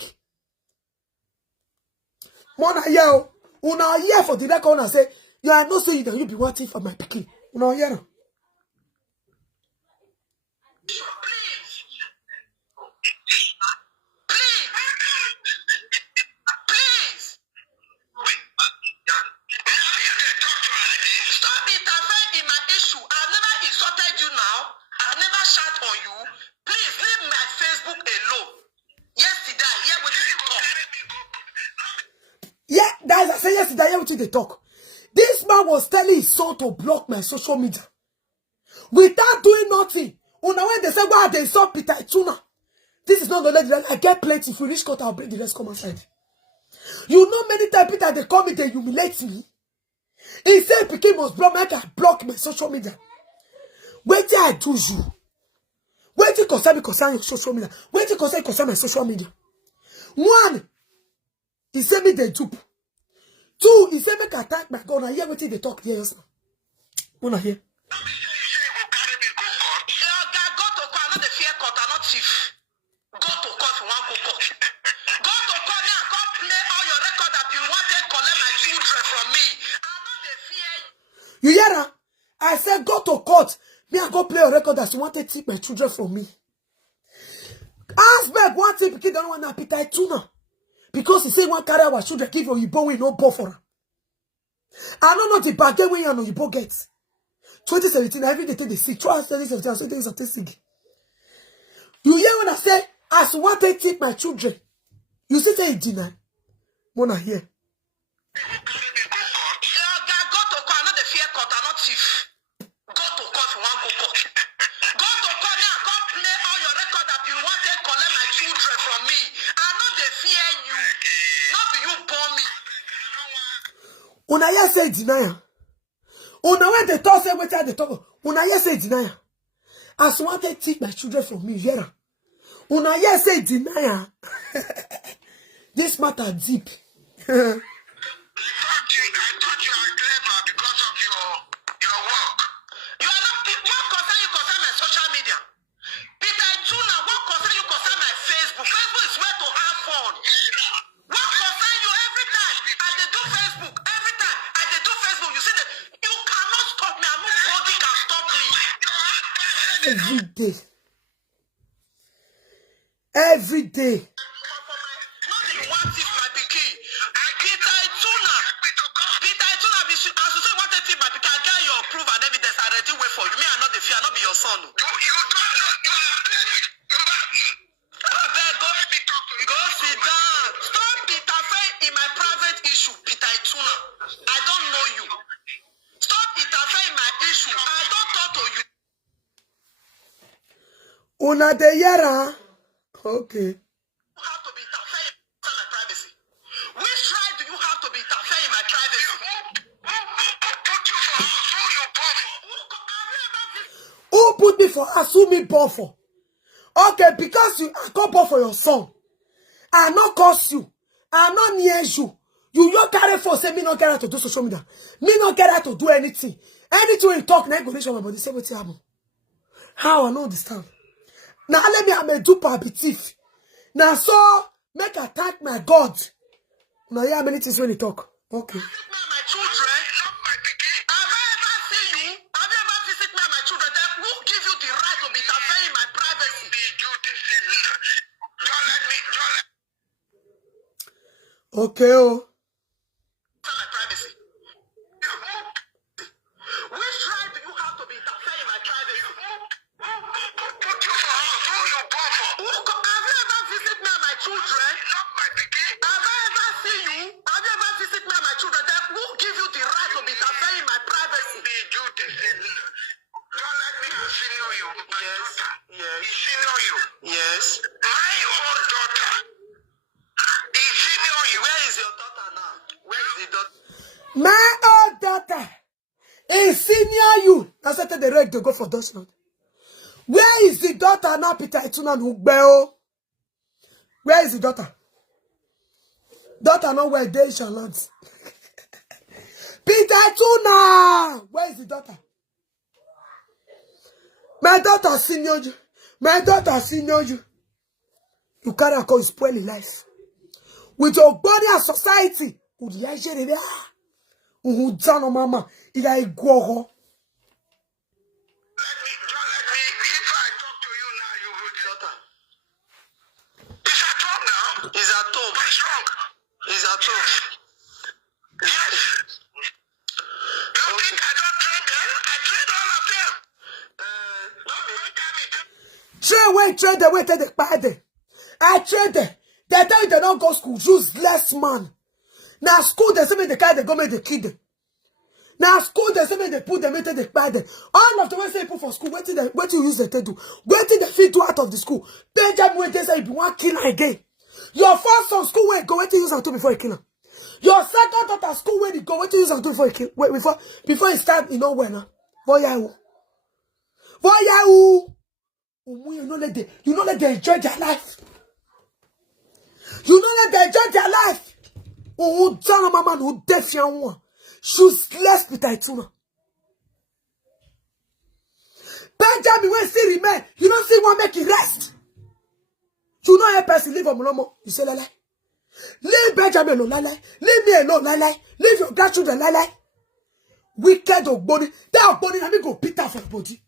Mona here, una here for the record and say, you are not saying that you be wanting for my pikin. Una here. Yeah, guys, I say yesterday, everything they talk. This man was telling his son to block my social media. Without doing nothing. When they say, wow, they saw Peter Tuna. This is not the lady that I get plenty. If you reach court, I'll bring the rest come outside. You know many times Peter, they call me, they humiliate me. He said, Peter must block my social media. Wait till I do you. Wait till concern your social media. Wait till concern my social media. One, he said me they dupe. Two, he said make attack my gun. I hear what they talk here. Wanna hear? You hear that? I said go to court. Me I go play a record that you want to take my children from me. Asberg one thing because don't want to Peter Tuna. Because he say one carry our children give you Oyibo we no born for her. I don't know the bargain we and Oyibo get. 2017 every day they see 2017 so things are sick. You hear when I say as want to take my children. You say it deny. Mona here. Una here say deny. Una when they talk say wetin they talk. Una here say deny. As want to take my children from me, Vera. Una here say deny. This matter deep. I thought you are clever because of your work. You are not what concern you concern my social media. Peter Tuna, what concern you concern my Facebook? Facebook is where to have fun. What concern you every time I they do Facebook? Every time I they do Facebook, you see that you cannot stop me. Nobody can stop me. Every day. Every day. tafia, not be your son. You don't know. You are playing. Go sit down. Stop interfering in my private issue, Peter Ituna. I don't know you. Stop interfering in my issue. I don't talk to you. Una de yera. Okay. You have to be interfering in my privacy. Which right do you have to be interfering in my privacy? Who put you for house? Who me born for? Okay, because I come born for your son. I not cause you. I not near you. You don't carry for say me not get out to do social media. Me not get out to do anything. Anything you talk, na go show my body. Say what happen. How I don't understand. Now let me have a duper be thief. Now so make I thank my God. Now you have many things when you talk. Okay. My children, have I ever seen you? Have you ever visited me and my children? Then who give you the right to be interfering in my privacy? Okay, oh. My privacy. Which right do you have to be interfering in my privacy? Have you ever visited me and my children? Have I ever seen you? Have you ever visited me and my children? Then who give you the right to be interfering in my privacy? Don't let me senior you. Yes. Senior you. Yes. My own daughter. Where is your daughter now? Where is the daughter? My old daughter is senior you. I said the reg to go for Dutchland. Where is the daughter now, Peter Ituna Nugbeo? Where is the daughter? Daughter not where they shall not. Peter Ituna! Where is the daughter? My daughter senior you. My daughter senior you. You can't call spoil life. With your body and society. Would you share it? Who down mama? If I go. If I talk to you now, you will daughter. Is at home now? He's at home. What's wrong? He's at home. Yes. You think I don't train them? I train all of them. Train the way they party. I train them. They tell you they don't go school. Useless man. Now school they say me the kind they go make the kid. Now school they say me they put them into the party. All of the ones they put for school. What you use they do? What did they feed you out of the school? Benjamin when they say you want kill again. Your first son school where go what you use and do before you kill him. Your second daughter school where you go what you use and do before you kill. Wait before you start you know when now. Boy you know let they enjoy their life. You know let they enjoy their life. Oh, John mama no tafia one. Useless Peter Ituna. Benjamin when still remain. You don't see one make it rest. You know a person leave Omolomo. You say lala. Leave Benjamin alone, lala. Leave me alone, lala. Leave your grandchildren, lala. Wicked Ogboni. That Ogboni na me go Peter for body.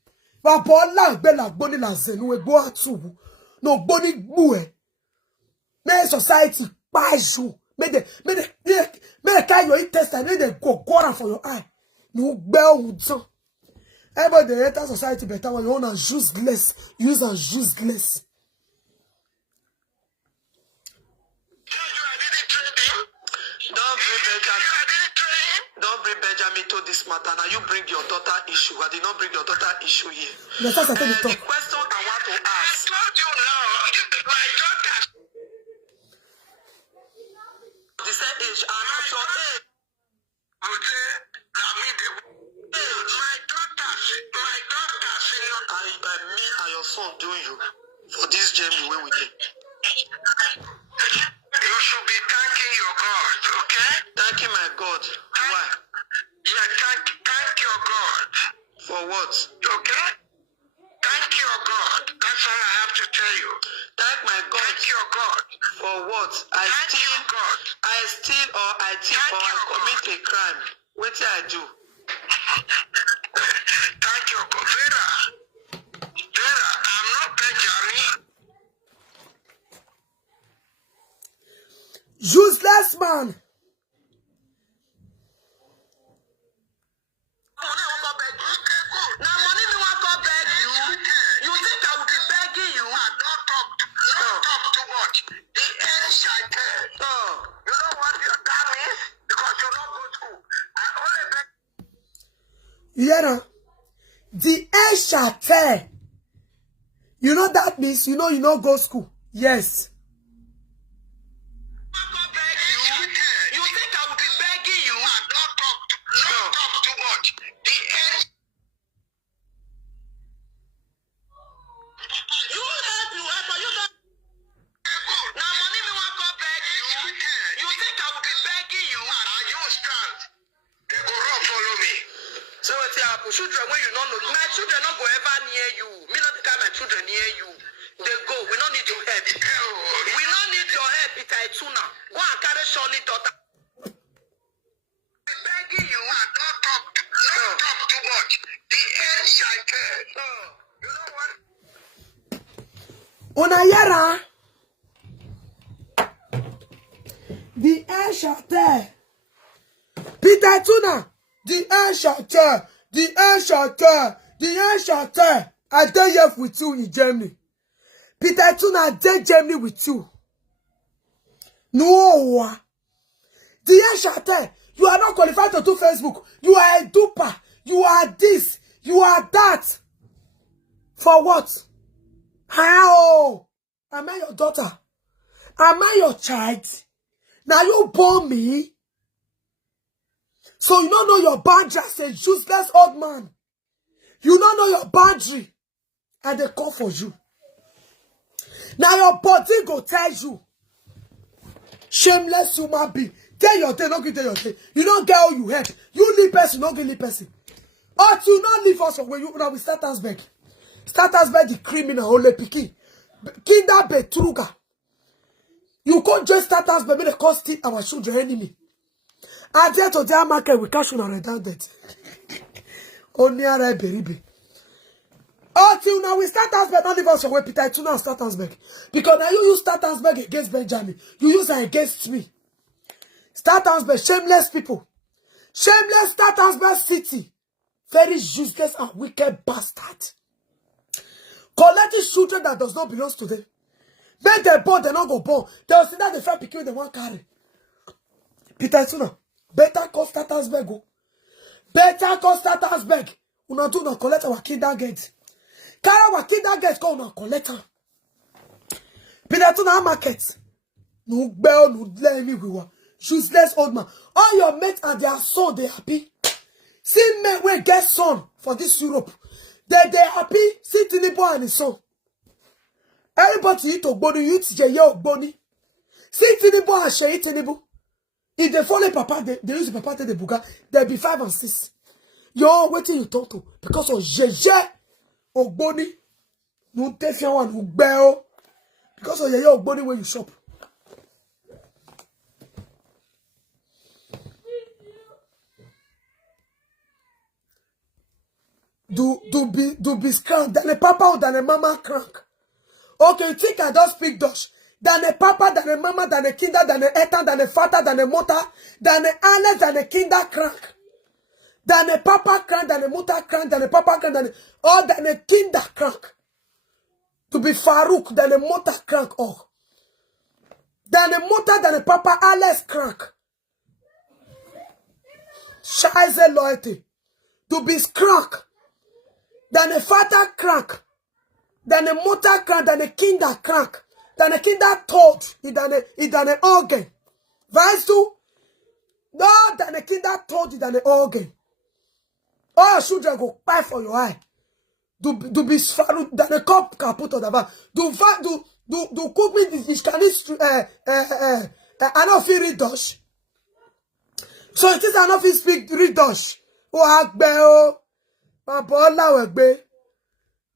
But Bola Bella Ogboni la zenu e go atu. No Ogboni gbu. May society buys you. May the carry your intestine. May they go quarter for your eye. No bell. Everybody enter society better when you own as useless. Use as useless. Don't bring Benjamin to this matter. Now you bring your daughter issue. I did not bring your daughter issue here. The question I want to ask. I told you now, my daughter. The same age, I'm not your age. My daughter, senior, me and your son doing you for this journey where we did. You should be thanking your God, okay? Thanking my God. Why? Yeah, thank your God. For what? Okay? Thank your God. That's all I have to tell you. Thank my God. Thank your God. For what? I steal or I thief or I commit a crime. What did I do? Thank your God. Vera, I'm not Benjamin. Useless man. You hear now? The air shall tear. You know that means you know go school. Yes. You think I will be begging you? Don't talk too much. The air. You help, but you don't. Now money me want to beg you. You think I will be begging you? You stand. They go run follow me. So what's your children when you don't know? My children not go ever near you. Me not come my children near you. They go. We don't need your help. We don't need your help, Peter Ituna. Go and carry Shirley daughter. I'm begging you. Don't talk too much. The air shall tear. You know what? Unayara. The air shall tear. Peter Tuna. The air shall tear. The air shall tear. The air shall tear. I dare here with you in Germany. Peter Tuna, I dare Germany with you. No. The air shall tear. You are not qualified to do Facebook. You are a duper. You are this. You are that. For what? How? Am I your daughter? Am I your child? Now you born me. So you don't know your boundary as a useless old man. You don't know your boundary. And they call for you. Now your body go tell you. Shameless human being. Tell your day, not give your day. You don't get all you had. You leave person, not give leave person. Or to not leave us away. You now we start us back. Start us back the criminal only picking. Kinder betruga. You can't just start us back. They cost it our children enemy. I dare to their market we cash on a redundant. Only a baby. Until now we start us back, not leave us away. Peter, to now start us back. Because now you use start us back against Benjamin. You use her against me. Start us back, shameless people. Shameless start us back city. Very useless and wicked bastard. Collecting children that does not belong to them. Make them born, they not go born. They will see that the friend picking they want carry. Peter Tuna, better call Statusberg go. Better call Statusberg. Una do not collect our kindergarten. Carry our kindergarten go una collect am. Peter Tuna market. No bell, no let me we were. Useless old man. All your mates and their son, they happy. See men wey get son for this Europe. They happy. See Tinibo and his son. Everybody eat Ogboni, you eat Jeye Ogboni. See Tinibo and Shey Tinibo. If they follow Papa, they use the Papa to the Buga, they'll be 5 and 6. You're waiting you talk to. Because of Jeye Ogboni. No tafia one who bell. Because of Jeye Ogboni where you shop. Do be crank. Than a papa or than a mama crank. Okay, you think I don't speak Dutch? Than a papa, than a mama, than a kinder, than a etan, than a father, than a mother, than a honest, than a kinder crank. Than a papa crank, than a mother crank, than a papa crank, than a kinder crank. To be Farouk, than a mother crank, oh. Than a mother, than a papa, Alex crank. Scheiße Leute. To be crank. Than a father crank. Than a mother crank, than a kinder crank. Than a kinder toad. Than an organ. Weißt du? No, than a kinder toad, than an organ. All children go buy for your eye. Do be sfaru, than a cup can put on the back. Do cook me this Chinese, I don't feel read Dutch. So it is I don't feel speak read Dutch. Oh, Akbeo.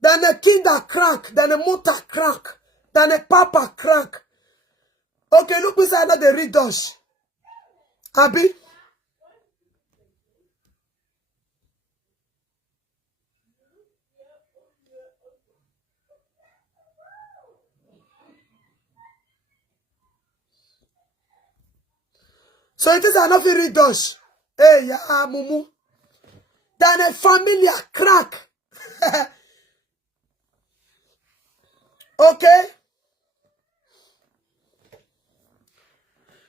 Than a kinder crank, than a mother crank, than a papa crank. Okay, look beside that they read Dutch. Abi? So it is enough to read Dutch. Hey, yeah, mumu. Than a familiar crank. Okay?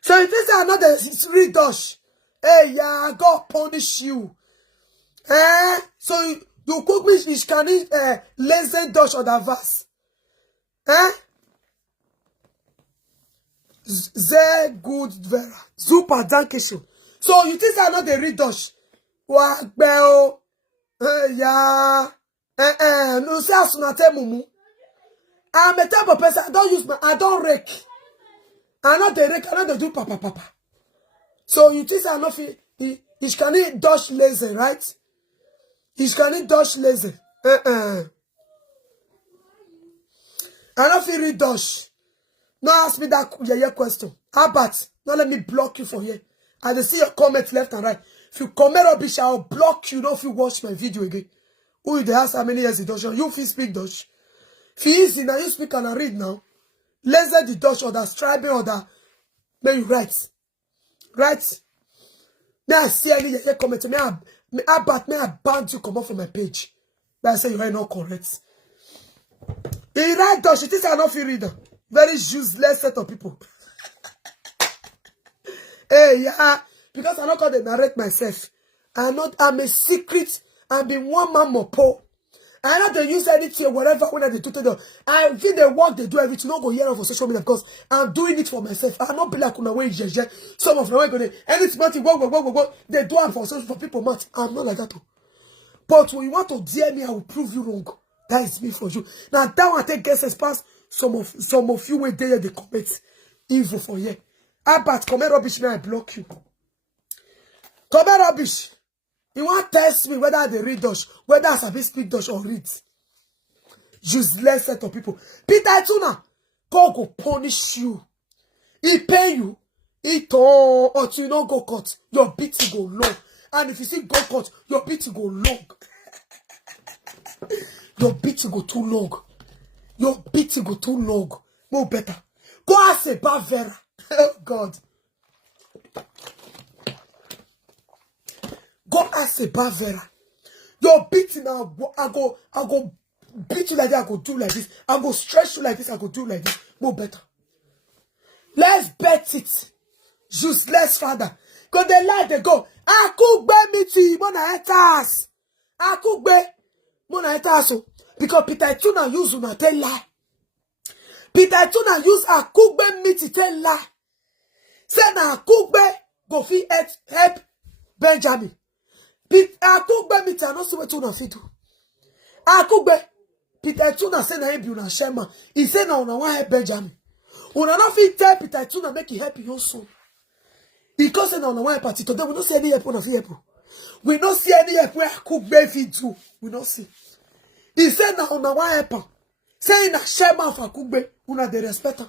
So if this is another read Dutch, hey, yeah, God punish you. So you cook me ich kann nicht lesen Deutsch oder was? Sehr gut, Vera. Super, danke schön. So you think I know the read Dutch? Wagbeo. Yeah. No say asunate mumu. I'm a type of person, I don't rake. I know the rake, I know the do papa. So you think I know ich kann nicht Dutch lesen, right? Ich kann nicht Dutch lesen. I don't feel read Dutch. No ask me that yeah question. How about not let me block you for here? I just see your comments left and right. If you comment rubbish, I'll block you. Don't if you watch my video again. Who you ask how many years in Dutch? You feel speak Dutch. If you easy now, you speak and I read now. Let's let the Dutch or the scribing or the may you write. Right? May I see any yeah comment? May I ban you come off from my page. But I say you are not correct. He write Dutch. It is an off reader. Very useless set of people. Hey, yeah. Because I'm not going to narrate myself. I'm a secret. I've been one man more poor. I not to use anything, whatever, when they do to I feel the work they do everything, not go hear for social media because I'm doing it for myself. I'm not be like on the way, some of the way going anything, work, they do it for people, Matt. I'm not like that too. But when you want to dare me, I will prove you wrong. That is me for you. Now, that one take guesses past some of you were there, they commit evil for you. But comment rubbish, may I block you. Comment rubbish. You want to test me whether they read Dutch, whether I sabi speak Dutch or read. Useless set of people. Peter Tuna, God go punish you. He pay you. He told until you not go cut. Your beating go long. And if you see go cut, your beating go long. Your beating go too long. Your beating go too long. No better. Go ask about Vera. Oh God. Go ask about Vera. Your beating now, I go beat you like that, I go do like this. I go stretch you like this, I go do like this. No better. Let's bet it. Useless father. Because they lie, they go, I cook be miti, mona etas. I cook be, mona etas. Because Peter Tuna use una tell lie. Peter Tuna use a cook be miti tell lie. Say na cook be, go fi help Benjamin. I cook be miti, I don't see what Tuna fit do. I cook be, Peter Tuna say na him be una shema. He say na una wan help Benjamin. Una not fit tell Peter Tuna make he help your son. Because now on one party today we don't see any help on a help. We don't see any help where cook baby do. We don't see. He said now on one help. Saying a shema for cook baby, una de respect.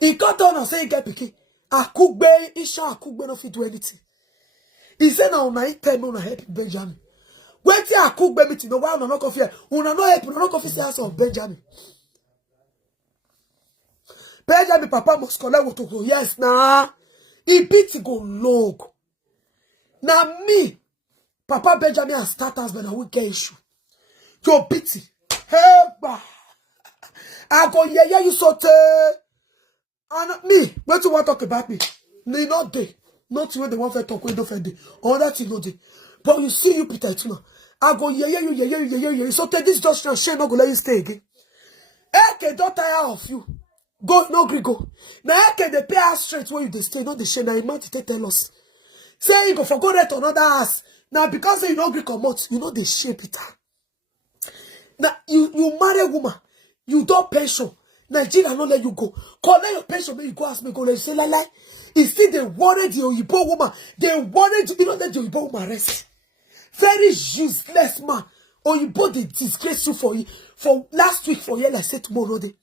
He got on and say he get picky. A cook baby, he shall a cook baby no fit do anything. He said now on tell me una help Benjamin. When ti a cook baby to no why una no coffee. Una no help, una no coffee say us of Benjamin. Benjamin papa must collect what to go. Yes, nah. He beat go long. Now me, Papa Benjamin and start husband, I will get issue. Your beat. Hey, bah. I go, yeah, you sort and me, what you want to talk about me? No, not they. Not when they want to talk with the all that you know they. But you see you, Peter Tuna. I go, yeah. So this just shame not go let you stay again. Eke don't tire of you. Go, no gree go. Now can they pay us straight where you they stay, not the shame. Now you might tell us. Say you go for go rent another house. Now because you no gree come out, you know the shape it. Now you marry a woman, you don't pension. Nigeria not let you go. Collect your pension, when you go ask me go let you say lie. Instead they wanted the Oyibo woman. They wanted you know that the Oyibo woman rest. Very useless man. Oyibo they disgrace you for last week for year like say tomorrow day.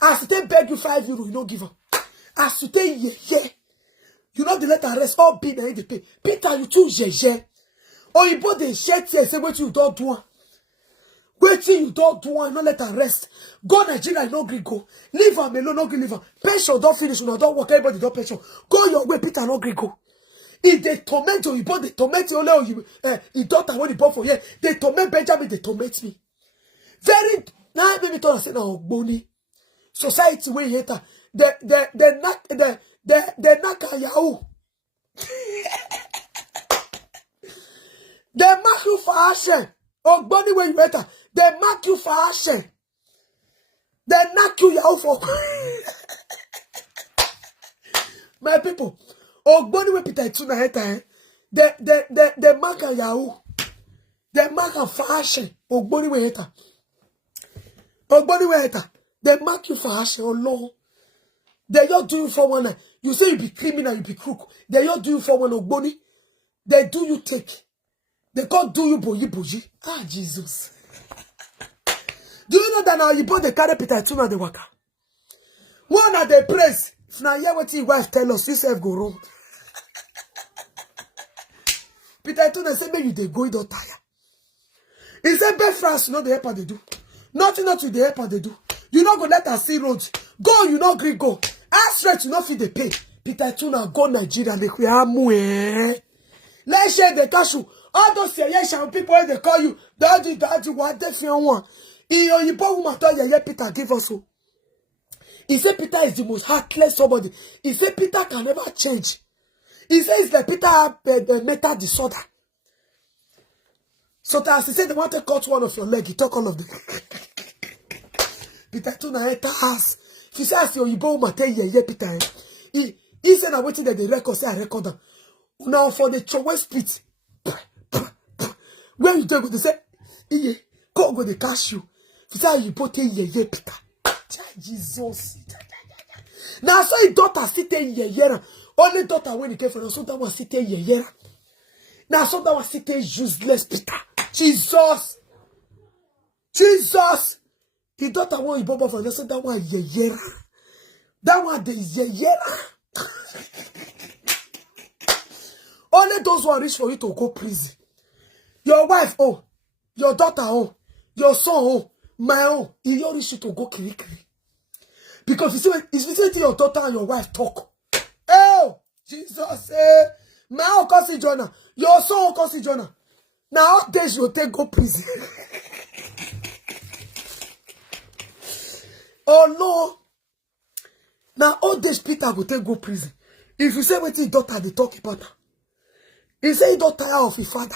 As they beg you €5, you don't give up. As you say, yeah. You know the letter rest, all be na they pay. Peter, you too, yeah. Or you bought the shirt here, say, what you don't do. Waiting you don't do, no let her rest. Go Nigeria, no gree go. Leave her alone, no gree leave her. Pension don't finish, no don't work, everybody don't pension. Go your way, Peter, no gree go. If they torment you bought the torment you, you daughter when you bought for here, they torment Benjamin, they torment me. Very, now maybe thought I said, no, Bonnie. Society way hater. The naka yahoo. They mark you for action. Oh, body when you enter. They mark you for action. They knock you out for. My people. Oh, body when Peter Tuna enter. They mark a Yahoo. They mark a for action. Oh, body when enter. Oh, body when enter. They mark you for action. Oh, Lord. They just do you for one. You say you be criminal, you be crook. They just do you for one. Oh, body. They do you take. They can't do you boyi. Ah, Jesus. Do you know that now you bought the carry Peter Tuna the waka? One at the praise. If now hear what your wife tell us, you self go wrong. Peter Tuna say, maybe they go, you don't tire. He said, be France, you know the help they do. Nothing not with the help they do. You not go let us see roads. Go, you not agree, go. Ask straight, you not feel the pay. Peter Tuna go Nigeria, they create. Let's share the cash. All those people they call you, daddy, what they feel one. You Peter give us so. He said Peter is the most heartless somebody. He said Peter can never change. He says that Peter have mental disorder. So as he said they want to cut one of your leg, he took all of them. Peter Tuna enter house. If you say as you go Peter. He said I waiting that the record say I record them. Now for the chowe spit. When you go, they say, go they cash you. If you say you put Peter. Jesus. Now so his daughter sitting here. Only daughter when he came from so that was sitting here. Now so that was sitting useless Peter. Jesus. His daughter when he bought off and so that one here. That one the here. Only those who are rich for you to go prison. Your wife, oh, your daughter, oh, your son, oh, my own, he only rich you to go kiri. Because you see your daughter and your wife talk. Oh, Jesus, my own cousin Jonah, your son cousin Jonah. Now all days you take go prison. Oh no. Now all days Peter will take go prison. If you say what his daughter they talk about her. He say he don't tire of his father.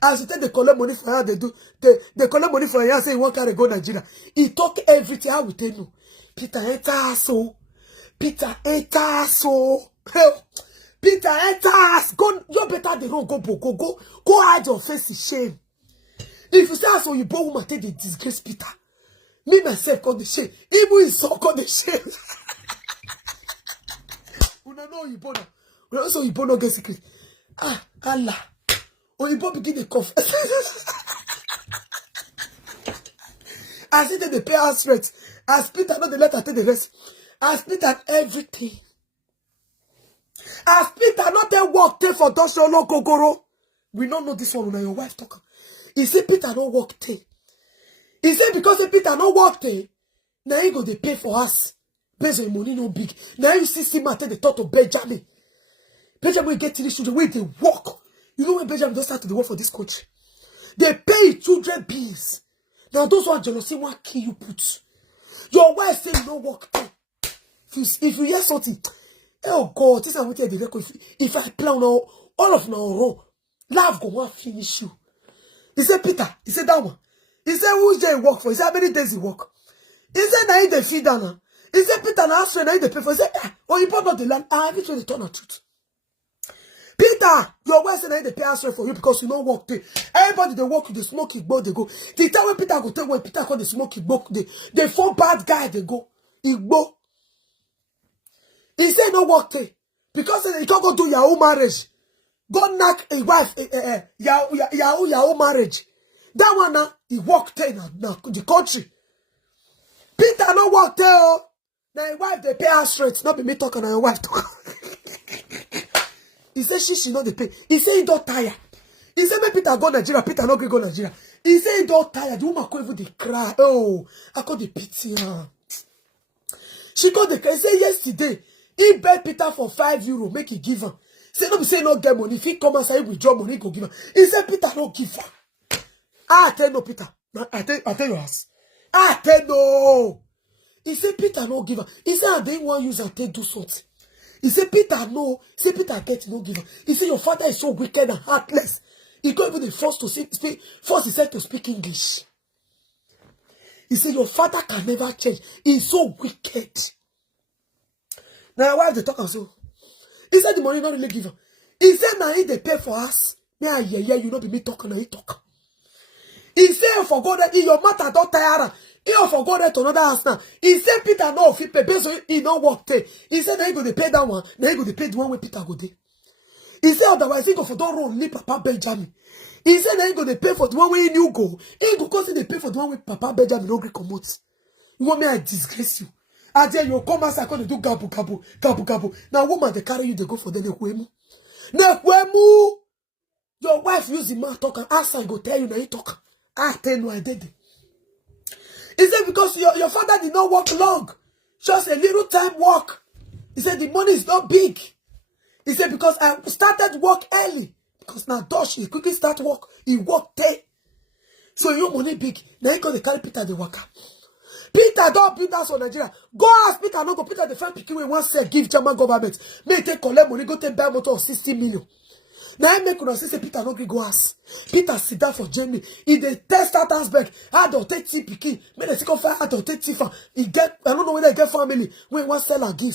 As you take the collect money for her, they collect money for her, say he won't carry go Nigeria. He talk everything. How we tell you? Peter enter so. Peter enter so. Peter enter. Go, you better the road. Go hide your face in shame. If you say so, you both woman take the disgrace Peter. Me myself call the shame. Even his son call the shame. We don't know you born. We also you born get secret. Ah, Allah. Or you begin to confess. As he did the pay house rent. As Peter not the letter take the rest. As Peter everything. As Peter not the work take for Dosho no Gogoro. We don't know this one when your wife talk. He said Peter no work take. He said because Peter no work take. Now he go they pay for us. Based on money no big. Now you see matter the thought of Benjamin. Benjamin get to this children where they work. You know when Benjamin don't start to work for this country. They pay children bills. Now those who are jealousy want kill you put. Your wife say you no work. If you hear something, oh God, this is what the record. If I plan now, all of now wrong, love go want finish you. He said Peter, he said that one. He said who's there work for? He said how many days he work? He said now he the feed down. He said Peter now ask now he the pay for. He said oh you bought not the land. I have it to turn the truth. Peter, your wife said they pay us for you because you don't work there. Everybody they work with the smoky boat, they go. The time when Peter go take when Peter call the smoky boat, they four bad guy they go. Igbo. He said no work there. Because he can't go do Yahoo marriage. Go knock a wife Yahoo marriage. That one now he work there now the country. Peter no work there. Oh. Now his wife they pay us straight. Not be me talking and your wife talking. He said she not the pay. He said he don't tire. He said me Peter go Nigeria. Peter not go Nigeria. He said he don't tire. The woman call even the cry. Oh, I call the pity. She called the cry. He said yesterday he bet Peter for €5. Make he give her. Say no be say no get money. If he come and say he withdraw money, he go give her. He said Peter no give her. I tell no Peter. I tell your ass. I tell no. He said Peter no give her. He said I didn't want use her to do something. He said, Peter, no. He said, Peter, get no giver. He said, your father is so wicked and heartless. He got even the first to speak. First, he said to speak English. He said, your father can never change. He's so wicked. Now, why they talk so? He said, the money not really given. He said, now they pay for us. Yeah, you know, be me talking, now he talk. He said, for God, your matter don't tire. He forgot that to another house now. He said, Peter, no, if he pay, so he don't work there. He said, now he go to pay that one. Now he go to pay the one where Peter go there. He said, otherwise, he go for don't run, leave Papa Benjamin. He said, now he go to pay for the one where he knew go. He go because they pay for the one where Papa Benjamin don't agree come out. You want me to disgrace you? I tell you, come as I come to do gabu. Now, woman, they carry you, they go for the nekwemu. Nekwemu! Your wife use the man talk and ask her, go tell you, now he talk. I tell you, I did it. He said, because your father did not work long. Just a little time work. He said, the money is not big. He said, because I started work early. Because now Dosh, he quickly start work. He worked there. So your money big. Now he got to carry Peter the worker. Peter don't build house for Nigeria. Go ask Peter, no go. Peter the friend picking when one said give German government. May take collect money, go take buy motor of 60 million. Now I make una say Peter no go ask. Peter sit down for Germany. He dey test out Ansberg. How do take tea pikin? Make the second fire. How do take tea for? He get. I don't know whether he get family. When one sell and give.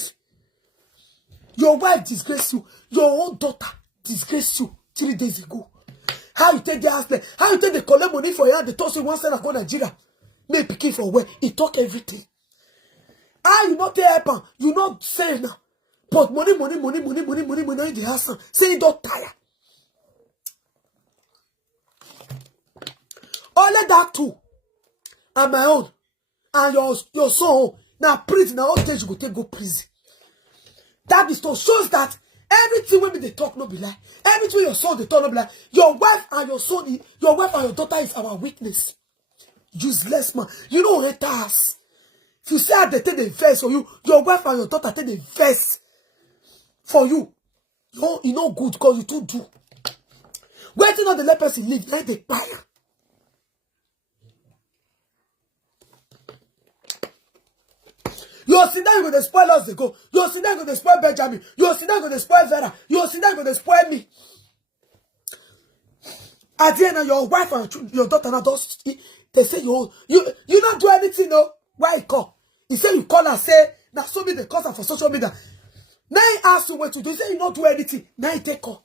Your wife disgrace you. Your own daughter disgrace you 3 days ago. How you take the house? How you take the collect money for you? The toss you one sell and go Nigeria. Make pikin for where? He talk everything. How you not help him? You not say now. But money in the house. Say you don't tire. Only that too, and my own, and your son, now prison, now all days you go take go prison. That is to shows that everything when they talk no be lie. Everything your son they talk no be lie. Your wife and your son, your wife and your daughter is our weakness. Useless man. You don't hate us. If you say they take the verse for you, your wife and your daughter take the verse for you. You know good because you too do. Waiting on the let person live, let they fire. You see that you go to spoil us they go. You see that you go to spoil Benjamin. You see that you go to spoil Vera. You see that you go to spoil me. At the end of your wife and your daughter now they say you not do anything, no. Why he call? He say you call and say now so me the cause for social media. Now he ask you what to do. He say you not do anything. Now he take call.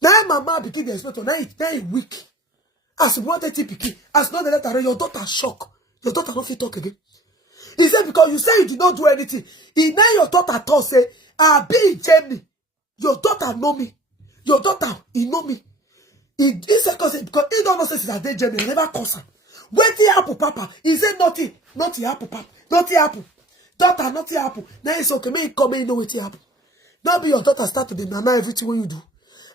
Now mama begin the expector. Now he weak. As you wanted to pick as not the letter, your daughter shock. Your daughter not fit talk again. He said, because you say you did not do anything. He now your daughter thought, say, I be in Germany. Your daughter know me. Your daughter, he know me. He said, because he don't know since I did Germany, I never cause her. When the apple, papa, he said, nothing apple, papa, nothing apple. Daughter, nothing apple. Now it's okay, may he come and know what apple. Now be your daughter start to deny everything what you do.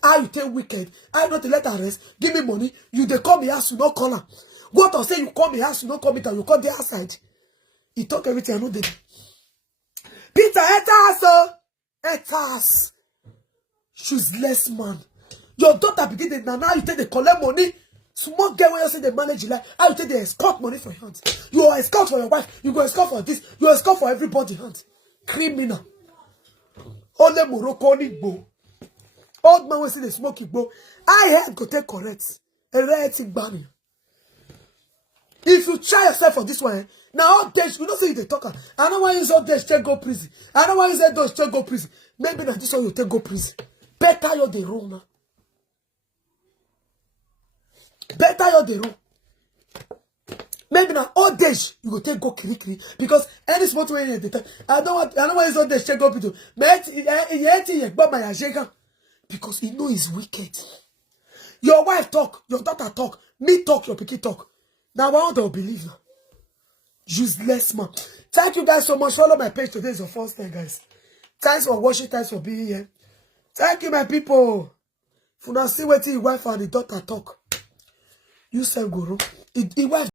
How you take wicked, I not to let her rest, give me money, you they call me house, you not call her. What I say, you call me house, you not call me down, you call the outside. He talk everything I know them. Peter, etas. Useless man. Your daughter begin to now you take the collect money. Small girl when you say they manage your life. How you take the escort money for your hands. You are escort for your wife. You go escort for this. You escort for everybody hands. Criminal. Only Morocco Igbo. Old man will see the smoke Igbo. I head go take correct. A relative banning. If you try yourself for this one, now all days, you don't say they talk. I don't want to use all days take go prison. I don't want to use those take go prison. Maybe now this one you take go prison. Better you the room now. Better you the room. Maybe now all days you go take go kiri because any spot where you the I don't want to use all days take go prison. Because he know he's wicked. Your wife talk, your daughter talk, me talk, your picky talk. Now I want to believe now. Useless man. Thank you guys so much. Follow my page today is your first time, guys. Thanks for watching. Thanks for being here. Thank you, my people. If you not see what your wife and the daughter talk, you say guru. Wife